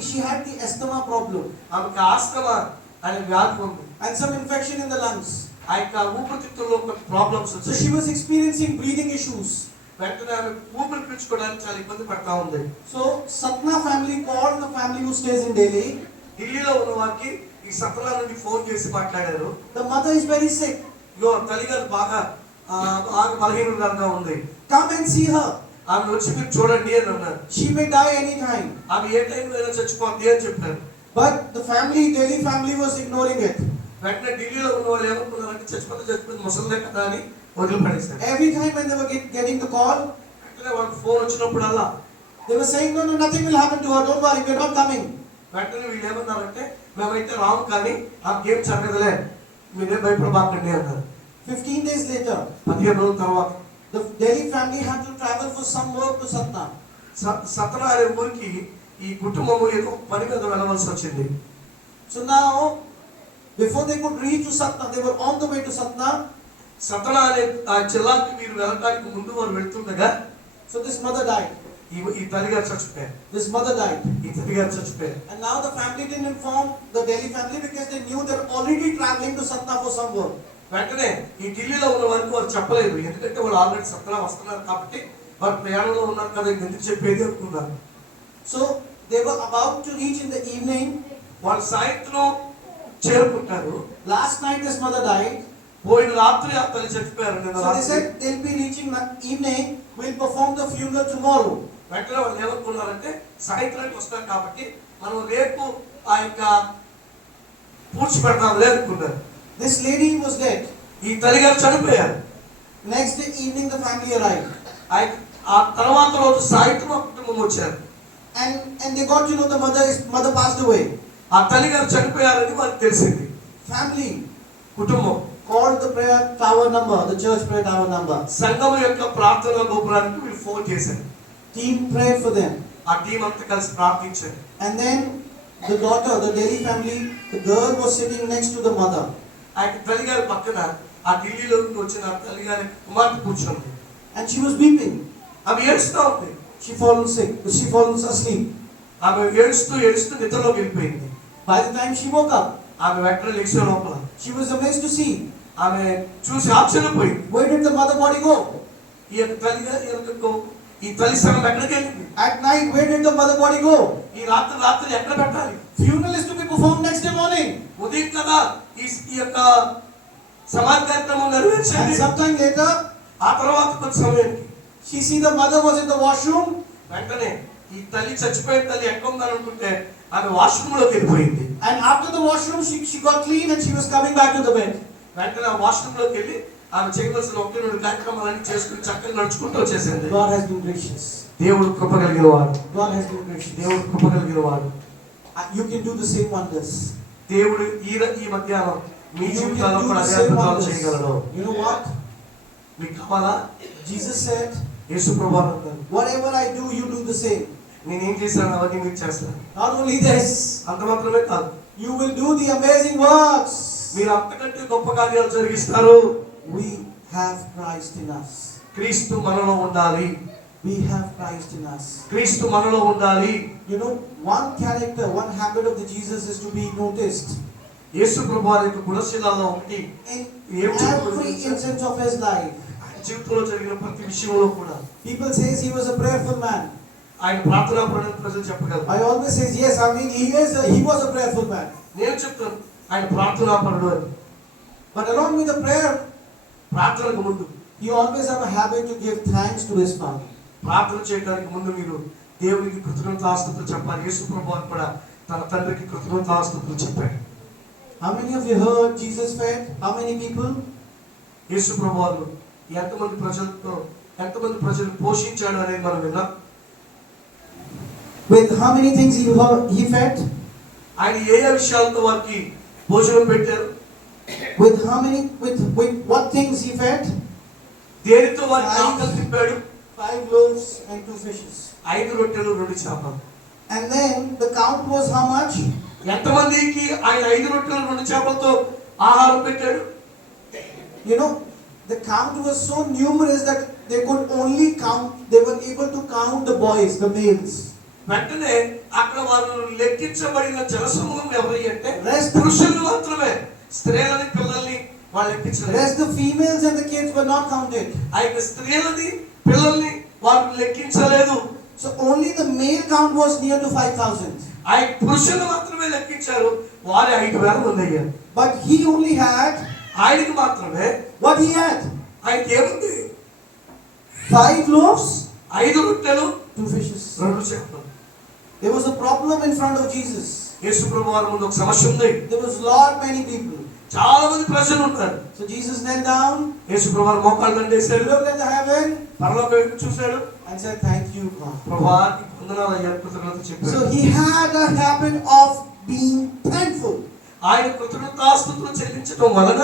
She had the asthma problem ఆమెకు ఆస్తమా అనే వ్యాధి ఉంది. and some infection in the lungs. ఆ యొక్క ఊపిరితిత్తుల్లో కొన్ని ప్రాబ్లమ్స్ So వచ్చాయి. she was experiencing breathing issues. వెంటనే ఆమె ఊపిరి పీల్చుకోవడానికి చాలా ఇబ్బంది పడతా ఉంది. So Satna family called the family who stays in Delhi. ఢిల్లీలో ఉన్న వారికి ఈ సతనా నుండి ఫోన్ చేసి మాట్లాడారు. The mother is very sick. ఇగో తల్లిగారు బాగా బలహీనంగా ఉంది, Come and see her. ఆమె వచ్చి మీరు చూడండి అని అన్నారు. She may die anytime. ఆమె ఏ టైంలో అయినా చచ్చిపోద్ది అని చెప్పారు. But the Delhi family was ignoring it. వెంటనే ఢిల్లీలో ఉన్న వాళ్ళు ఏమనుకున్నారంటే చచ్చిపోతే ముసలిదే కదా అని వదిలిపడేశారు. Every time when they were getting the call, వెంటనే వాళ్ళకి ఫోన్ వచ్చినప్పుడల్లా they were saying, "No, nothing will happen to her. Don't worry, we're not coming." వెంటనే వీళ్ళు ఏమన్నారంటే మేమైతే రాము కానీ ఆ గేమ్ జరగదులే, మీరే భయపడబాకండి అన్నారు. 15 days later, 15 రోజుల తర్వాత the Delhi family had to travel for some work to Satna. సతన అనే ఊరికి ఈ కుటుంబము ఏదో పని మీద వెళ్ళవలసి వచ్చింది. So now, before they could reach to Satna, they were on the way to Satna. సతన అనే ఆ జిల్లాకి మీరు వెళ్ళడానికి ముందు వారు వెళ్తుండగా So this mother died. ఈ తల్లిగారు చచ్చిపోయారు. This mother died. ఈ తల్లిగారు చచ్చిపోయారు. And now the family didn't inform the Delhi family because they knew they were already traveling to Satna for some work. వెంటనే ఈ ఢిల్లీలో ఉన్న వారికి వారు చెప్పలేదు, ఎందుకంటే వాళ్ళు ఆల్రెడీ సతన వస్తున్నారు కాబట్టి వారు ప్రయాణంలో ఉన్నారు కదా, ఎందుకు చెప్పేది అనుకున్నారు. So they were about to reach in the evening. వాళ్ళు సాయంత్రం చేరుకుంటారు. Last night this mother died. పోయిన రాత్రి ఆ తల్లి చచ్చిపోయారు. నిన్న So they రాత్రి said they'll be reaching evening. We'll perform the funeral tomorrow. వెంటనే వాళ్ళు ఏమనుకున్నారంటే సాయంత్రానికి వస్తారు కాబట్టి మనం రేపు ఆ యొక్క పూడ్చి పెడతాంలే అనుకున్నారు. This lady was dead. ఈ తల్లిగారు చనిపోయారు. Next day evening the family arrived. ఆ తర్వాత రోజు సాయంత్రం ఆ కుటుంబం వచ్చారు. And they got to know the mother passed away. ఆ తల్లిగారు చనిపోయారని వాళ్ళకి తెలిసింది. Family కుటుంబం called the prayer tower number, the church prayer tower number. సంఘం యొక్క ప్రార్థన గోపురానికి వీళ్ళు ఫోన్ చేశారు. Team prayed for them. ఆ టీం అంతా కలిసి ప్రార్థించారు. And then the daughter, the Delhi family, the girl was sitting next to the mother. ఆ తల్లిగారి పక్కన ఆ ఢిల్లీలో నుండి వచ్చిన తల్లిగారి కుమార్తె కూర్చుంది. And she was weeping. ఆమె ఏడుస్తూ ఉంది. She fallen asleep. ఆమె ఏడుస్తూ నిద్రలోకి వెళ్ళిపోయింది. By the time she woke up, ఆమె వెంటనే లేచే లోపల she was amazed to see. ఆమె చూసి ఆశ్చర్యపోయింది. Where did the mother body go? ఈ యొక్క ఈ తల్లి సగం ఎక్కడికి వెళ్ళింది? At night, where did the mother body go? ఈ రాత్రి ఎక్కడ పెట్టాలి? Funeral is to be performed next day morning. ఉదయం కదా ఈ యొక్క సమాధి కార్యక్రమం And నెరవేర్చాలి. sometime later, ఆ తర్వాత కొంత సమయానికి she see the mother was in the washroom. వెంటనే ఈ తల్లి చచ్చిపోయిన తల్లి ఎక్కడ ఉందని అనుకుంటే ఆమె వాష్రూమ్ లోకి వెళ్ళిపోయింది. And after the washroom, she got clean and she was coming back to the bed. వెంటనే ఆ వాష్రూమ్ లోకి వెళ్ళి ఆమె చేయవలసిన 1-2 కార్యక్రమాలన్నీ చేసుకుని చక్కగా నడుచుకుంటూ వచ్చేసింది. God has been gracious. దేవుడు కృప కలిగిన వాడు. God has been gracious. దేవుడు కృప కలిగిన వాడు. You can do the same wonders. దేవుడు ఈ మధ్యాహ్నం మీ You జీవితాల్లో can do కూడా the అదే same అద్భుతాలు wonders. చేయగలడు. You know what? మీకు కావాలా? Jesus said, యేసు ప్రభువు అన్నారు, whatever I do, you do the same. నేనేం చేశాను అవన్నీ మీరు చేస్తారు. Not only this, అంత మాత్రమే కాదు, you will do the amazing works. మీరు అంతకంటే గొప్ప కార్యాలు జరిగిస్తారు. We have Christ in us. క్రీస్తు మనలో ఉండాలి. We have Christ in us. క్రీస్తు మనలో ఉండాలి. You know, one character, one habit of the Jesus is to be noticed. యేసు ప్రభువు వారి యొక్క గుణశీలాల్లో ఒకటి In ఏం every instance of his life, జీవితంలో జరిగిన ప్రతి విషయంలో కూడా People says he was a prayerful man. ఆయన ప్రార్థనాపరుడని ప్రజలు చెప్పగలరు. I always says yes. I mean he was a prayerful man. నేను చెప్తాను ఆయన ప్రార్థనాపరుడు అని. But along with the prayer, ప్రార్థనకు ముందు he always have a habit to give thanks to his Father. ప్రార్థన చేయడానికి ముందు మీరు దేవునికి కృతజ్ఞతాస్తుతులు చెప్పాలి. యేసు ప్రభువు కూడా తన తండ్రికి కృతజ్ఞతాస్తుతులు చెప్పాడు. How many of you heard Jesus fed? How many people? యేసు ప్రభువు ఎంతమంది ప్రజలు పోషించాడు అనేది మనం విన్నాం. With how many things he fed? ఆయన ఏ విషయాలతో వారికి భోజనం పెట్టారు? With how many? With what things he fed? దేనితో వారికి ఆకలి తిప్పాడు? 5 loaves and 2 fishes. 5 రొట్టెలు 2 చేపలు. And then the count was how much? ఎంతమందికి ఆయన 5 రొట్టెలు 2 చేపలతో ఆహారం పెట్టాడు? You know, the count was so numerous that they could only count. They were able to count the boys, the males. వెంటనే అక్కడ వారు లెక్కించబడిన జనసమూహం ఎవరి అంటే పురుషులు మాత్రమే, స్త్రీలని పిల్లల్ని వాళ్ళు లెక్కించలేదు. Rest the females and the kids were not counted. ఆయన స్త్రీలని పిల్లల్ని వారు లెక్కించలేదు. So only the male count was near to 5,000. ఆయన పురుషులు మాత్రమే లెక్కించారు. వారి 5,000 మంది అయ్యారు. But he only had ఆయనకి మాత్రమే what he had? ఆయనకి ఏముంది? 5 loaves, 5 రొట్టెలు 2 fishes. 2 చేపలు. There was a problem in front of Jesus. యేసు ప్రభువు వారి ముందు ఒక సమస్య ఉంది. There was lot many people. చాలా మంది ప్రజలు ఉన్నారు. So Jesus knelt down, యేసు ప్రభువు వారి మోకాళ్ళ మీద వేశాడు. looked at the heaven పరలోకం వైపు చూశాడు. and said, "Thank you, God." ప్రభువా నీకు వందనాలు అయ్యా, కృతజ్ఞతలు చెప్పాడు. So he had a habit of being thankful. ఆయన కృతజ్ఞతాస్తుతులు చెల్లించడం వలన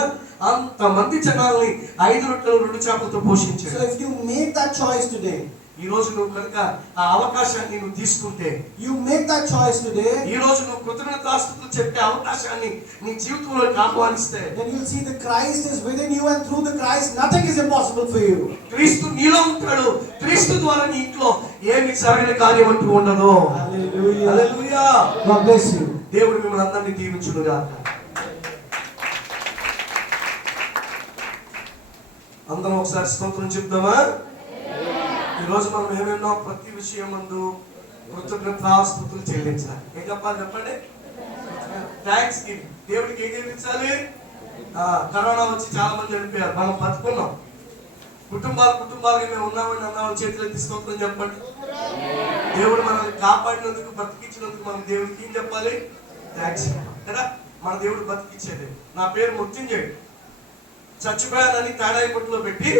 అంతమంది జనాల్ని 5 రొట్టెలు 2 చేపలతో So పోషించాడు. if you make that choice today, ఈ రోజు నువ్వు కనుక ఆ అవకాశాన్ని నువ్వు తీసుకుంటే, you make that choice today, ఈ రోజు నువ్వు కృతజ్ఞతాస్తుతులు చెప్పే అవకాశాన్ని నీ జీవితంలోకి ఆహ్వానిస్తే, then you'll see the Christ is within you, and through the Christ nothing is impossible for you. క్రీస్తు నీలో ఉంటాడు. క్రీస్తు ద్వారా నీ ఇంట్లో ఏమి జరగని కార్యం అంటూ ఉండదు. Hallelujah. Hallelujah. God bless you. దేవుడు మిమ్మల్ని అందరినీ దీవించును గాక. అందరం ఒకసారి స్తోత్రం చెప్దామా? ఈ రోజు మనం ఏమేమో ప్రతి విషయం ముందు కృతజ్ఞతాస్తుతులు చెల్లించాలి. ఏం చెప్పాలి చెప్పండి? Thanks giving. దేవుడికి ఏం చెల్లించాలి? కరోనా వచ్చి చాలా మంది చనిపోయారు, మనం బతుకున్నాం. కుటుంబాలుగా మేము ఉన్నామని అన్నవాళ్ళ చేతిలో స్తోత్రం చెప్పండి. దేవుడు మనల్ని కాపాడినందుకు, బతికించినందుకు మనం దేవుడికి ఏం చెప్పాలి? థ్యాంక్స్ కదా. మన దేవుడు బతికించేది. నా పేరు మృత్యుంజయుడు. చచ్చిపోయానని తాడాయిపట్టులో పెట్టి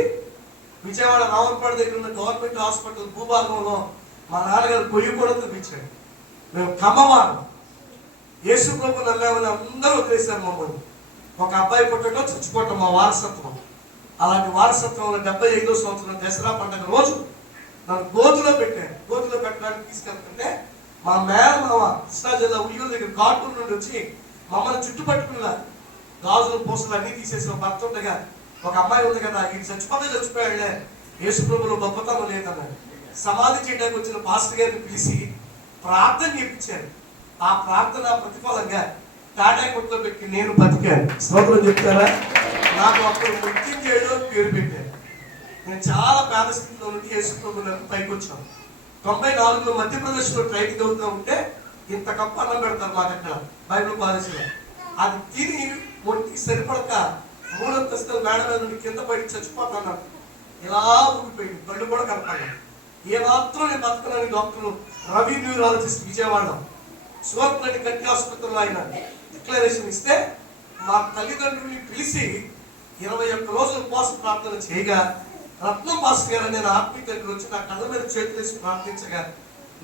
విజయవాడ రావులపాడ దగ్గర ఉన్న గవర్నమెంట్ హాస్పిటల్ భూభాగంలో మా నాన్నగారు పొయ్యి కూడా చూపించాడు. మేము కమ్మవారు యేసు ప్రభు నమ్మామని అందరూ వదిలేశారు మమ్మల్ని. ఒక అబ్బాయి పుట్టడం చచ్చిపోవటం మా వారసత్వం. అలాంటి వారసత్వంలో 75వ సంవత్సరం దసరా పండుగ రోజు నన్ను గోతులో పెట్టాను. గోతులో పెట్టడానికి తీసుకెళ్తుంటే మా మేనమామ కృష్ణా జిల్లా ఉయ్యూరు దగ్గర కాటూరు నుండి వచ్చి మమ్మల్ని చుట్టుపట్టుకున్న గాజులు పూసలు అన్ని తీసేసిన భర్త ఉండగా ఒక అమ్మాయి ఉంది కదా, ఇది చచ్చిపోయాడులే, యేసు ప్రభువులో గొప్పతనం లేదన్నాడు. సమాధి చేయడానికి వచ్చిన పాస్టర్ గారిని పిలిచి ప్రార్థన చేయించారు. ఆ ప్రార్థన ప్రతిఫలంగా తాటాకొట్లో పెట్టి నేను బతికాను. స్తోత్రం చెప్తారా? నాకు అప్పుడు మృత్యుంజయుడు పేరు పెట్టారు. నేను చాలా పేద స్థితిలో నుండి యేసు ప్రభువులకు పైకి వచ్చాను. 94లో మధ్యప్రదేశ్లో ట్రైనింగ్ అవుతూ ఉంటే ఇంత కప్పు అన్నం పెడతారు మాకు అక్కడ బైబిల్ కాలేజీలో. అది తిని ఒంటికి సరిపడక 3 అంతస్తుల మేడ మీద నుండి కింద పడి చచ్చిపోతాను. ఇలా ఊగిపోయింది, కళ్ళు కూడా కనపడ్డాను. ఏ మాత్రం నేను బతుకున్నాను. డాక్టర్ రవి న్యూరాలజిస్ట్ విజయవాడలో సువర్ణని కంటి ఆసుపత్రిలో ఆయన డిక్లరేషన్ ఇస్తే మా తల్లిదండ్రుల్ని పిలిచి 21 రోజులు ఉపవాస ప్రార్థన చేయగా రత్నం పాస్టర్ గారు నేను ఆత్మీయ దగ్గర వచ్చి నా కళ్ళ మీద చేతులు వేసి ప్రార్థించగా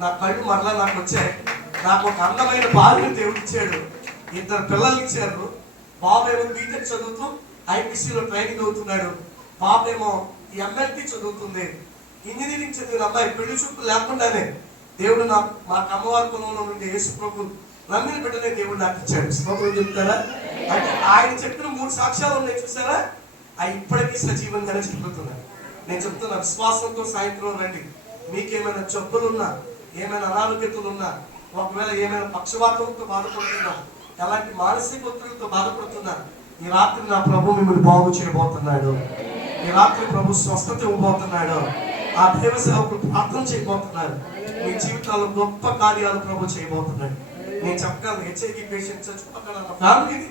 నా కళ్ళు మరలా నాకు వచ్చాయి. నాకు ఒక అందమైన భార్యను దేవుడు ఇచ్చాడు, 2 పిల్లలు ఇచ్చారు. బాబు ఏమో బీటెక్ చదువుతూ ఐపీసీలో ట్రైనింగ్ అవుతున్నాడు, పాప ఏమో ఎంఎల్టీ చదువుతుంది. ఇంజనీరింగ్ చదివిన అమ్మాయి పెళ్లి చూపు లేకుండానే దేవుడు మా అమ్మవారి కులంలో నుండి యేసు ప్రభు నమ్మిన బిడ్డనే దేవుడు నాకు ఇచ్చాడు. స్తోత్రం చెప్తారా? అంటే ఆయన చెప్పిన 3 సాక్ష్యాలు ఉన్నాయి చూసారా, అవి ఇప్పటికీ సజీవంగానే చెప్పుతున్నాను. నేను చెప్తున్నా, విశ్వాసంతో సాయంత్రం రండి. మీకేమైనా జబ్బులున్నా, ఏమైనా అనారోగ్యతలున్నా, ఒకవేళ ఏమైనా పక్షవాతంతో బాధపడుతున్నా, ఎలాంటి మానసిక ఒత్తిడితో బాధపడుతున్నా, ఈ రాత్రి నా ప్రభు మిమ్మల్ని బాగు చేయబోతున్నాడు. ఈ రాత్రి ప్రభు స్వస్థత ఇవ్వబోతున్నాడు. ఆ దైవ సేవకులు ప్రార్థన చేయబోతున్నారు. మీ జీవితాల్లో గొప్ప కార్యాలు ప్రభు చేయబోతున్నాడు. నేను చెప్పగలను, హెచ్ఐవి పేషెంట్ చచ్చిపోతాడన్న ఫ్యామిలీని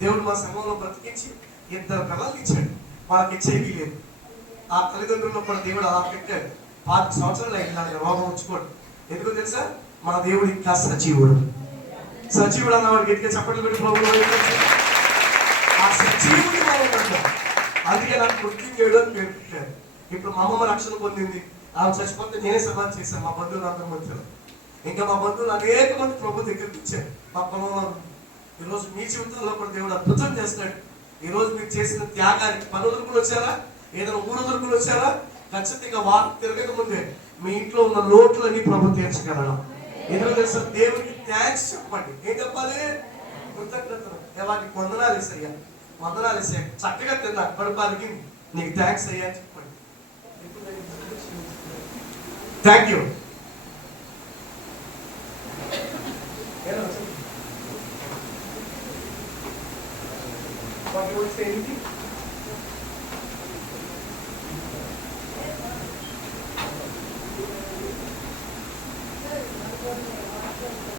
దేవుడు మా సంఘంలో బ్రతికించి 2 పిల్లల్ని ఇచ్చాడు. వాళ్ళకి హెచ్ఐవి లేదు. ఆ తల్లిదండ్రుల్లో కూడా దేవుడు అలా పెట్టాడు. 5 సంవత్సరాలు అయింది రోగం వచ్చుకోడు. ఎందుకు తెలుసా? మన దేవుడు ఇంకా సజీవుడు. సజీవుడు అన్నవాడు గట్టిగా చెప్పట్లు పెట్టి ప్రభు ఆ సజీవుడి మనం. అందుకే నాకు మృత్యుంజయుడు అని పేరు పెట్టారు. ఇప్పుడు మా అమ్మమ్మ రక్షణ పొందింది. ఆమె చచ్చిపోతే నేనే సమాధి చేశాను మా బంధువులు అందరి మధ్యలో. ఇంకా మా బంధువులు అనేక మంది ప్రభు దగ్గరికి ఇచ్చారు. మా పొలంలో ఈరోజు మీ జీవితంలో కూడా దేవుడు అద్భుతం చేస్తాడు. ఈరోజు మీరు చేసిన త్యాగానికి పనులు కూడా వచ్చారా? ఏదైనా ఊరు కూడా వచ్చారా? ఖచ్చితంగా వారు తిరగక ముందే మీ ఇంట్లో ఉన్న లోట్లన్నీ ప్రభు తీర్చగలరు. ఎందుకు తెలుసా? దేవుడికి థ్యాంక్స్ చెప్పండి. ఏం చెప్పాలి? కృతజ్ఞతలు. దేవానికి వందనాలు వేసయ్యా, వందనాలు వేసయ్యా, చక్కగా తిన్నా కడుపానికి నీకు థ్యాంక్స్ అయ్యా అని చెప్పండి. Thank you. What do you want to say anything?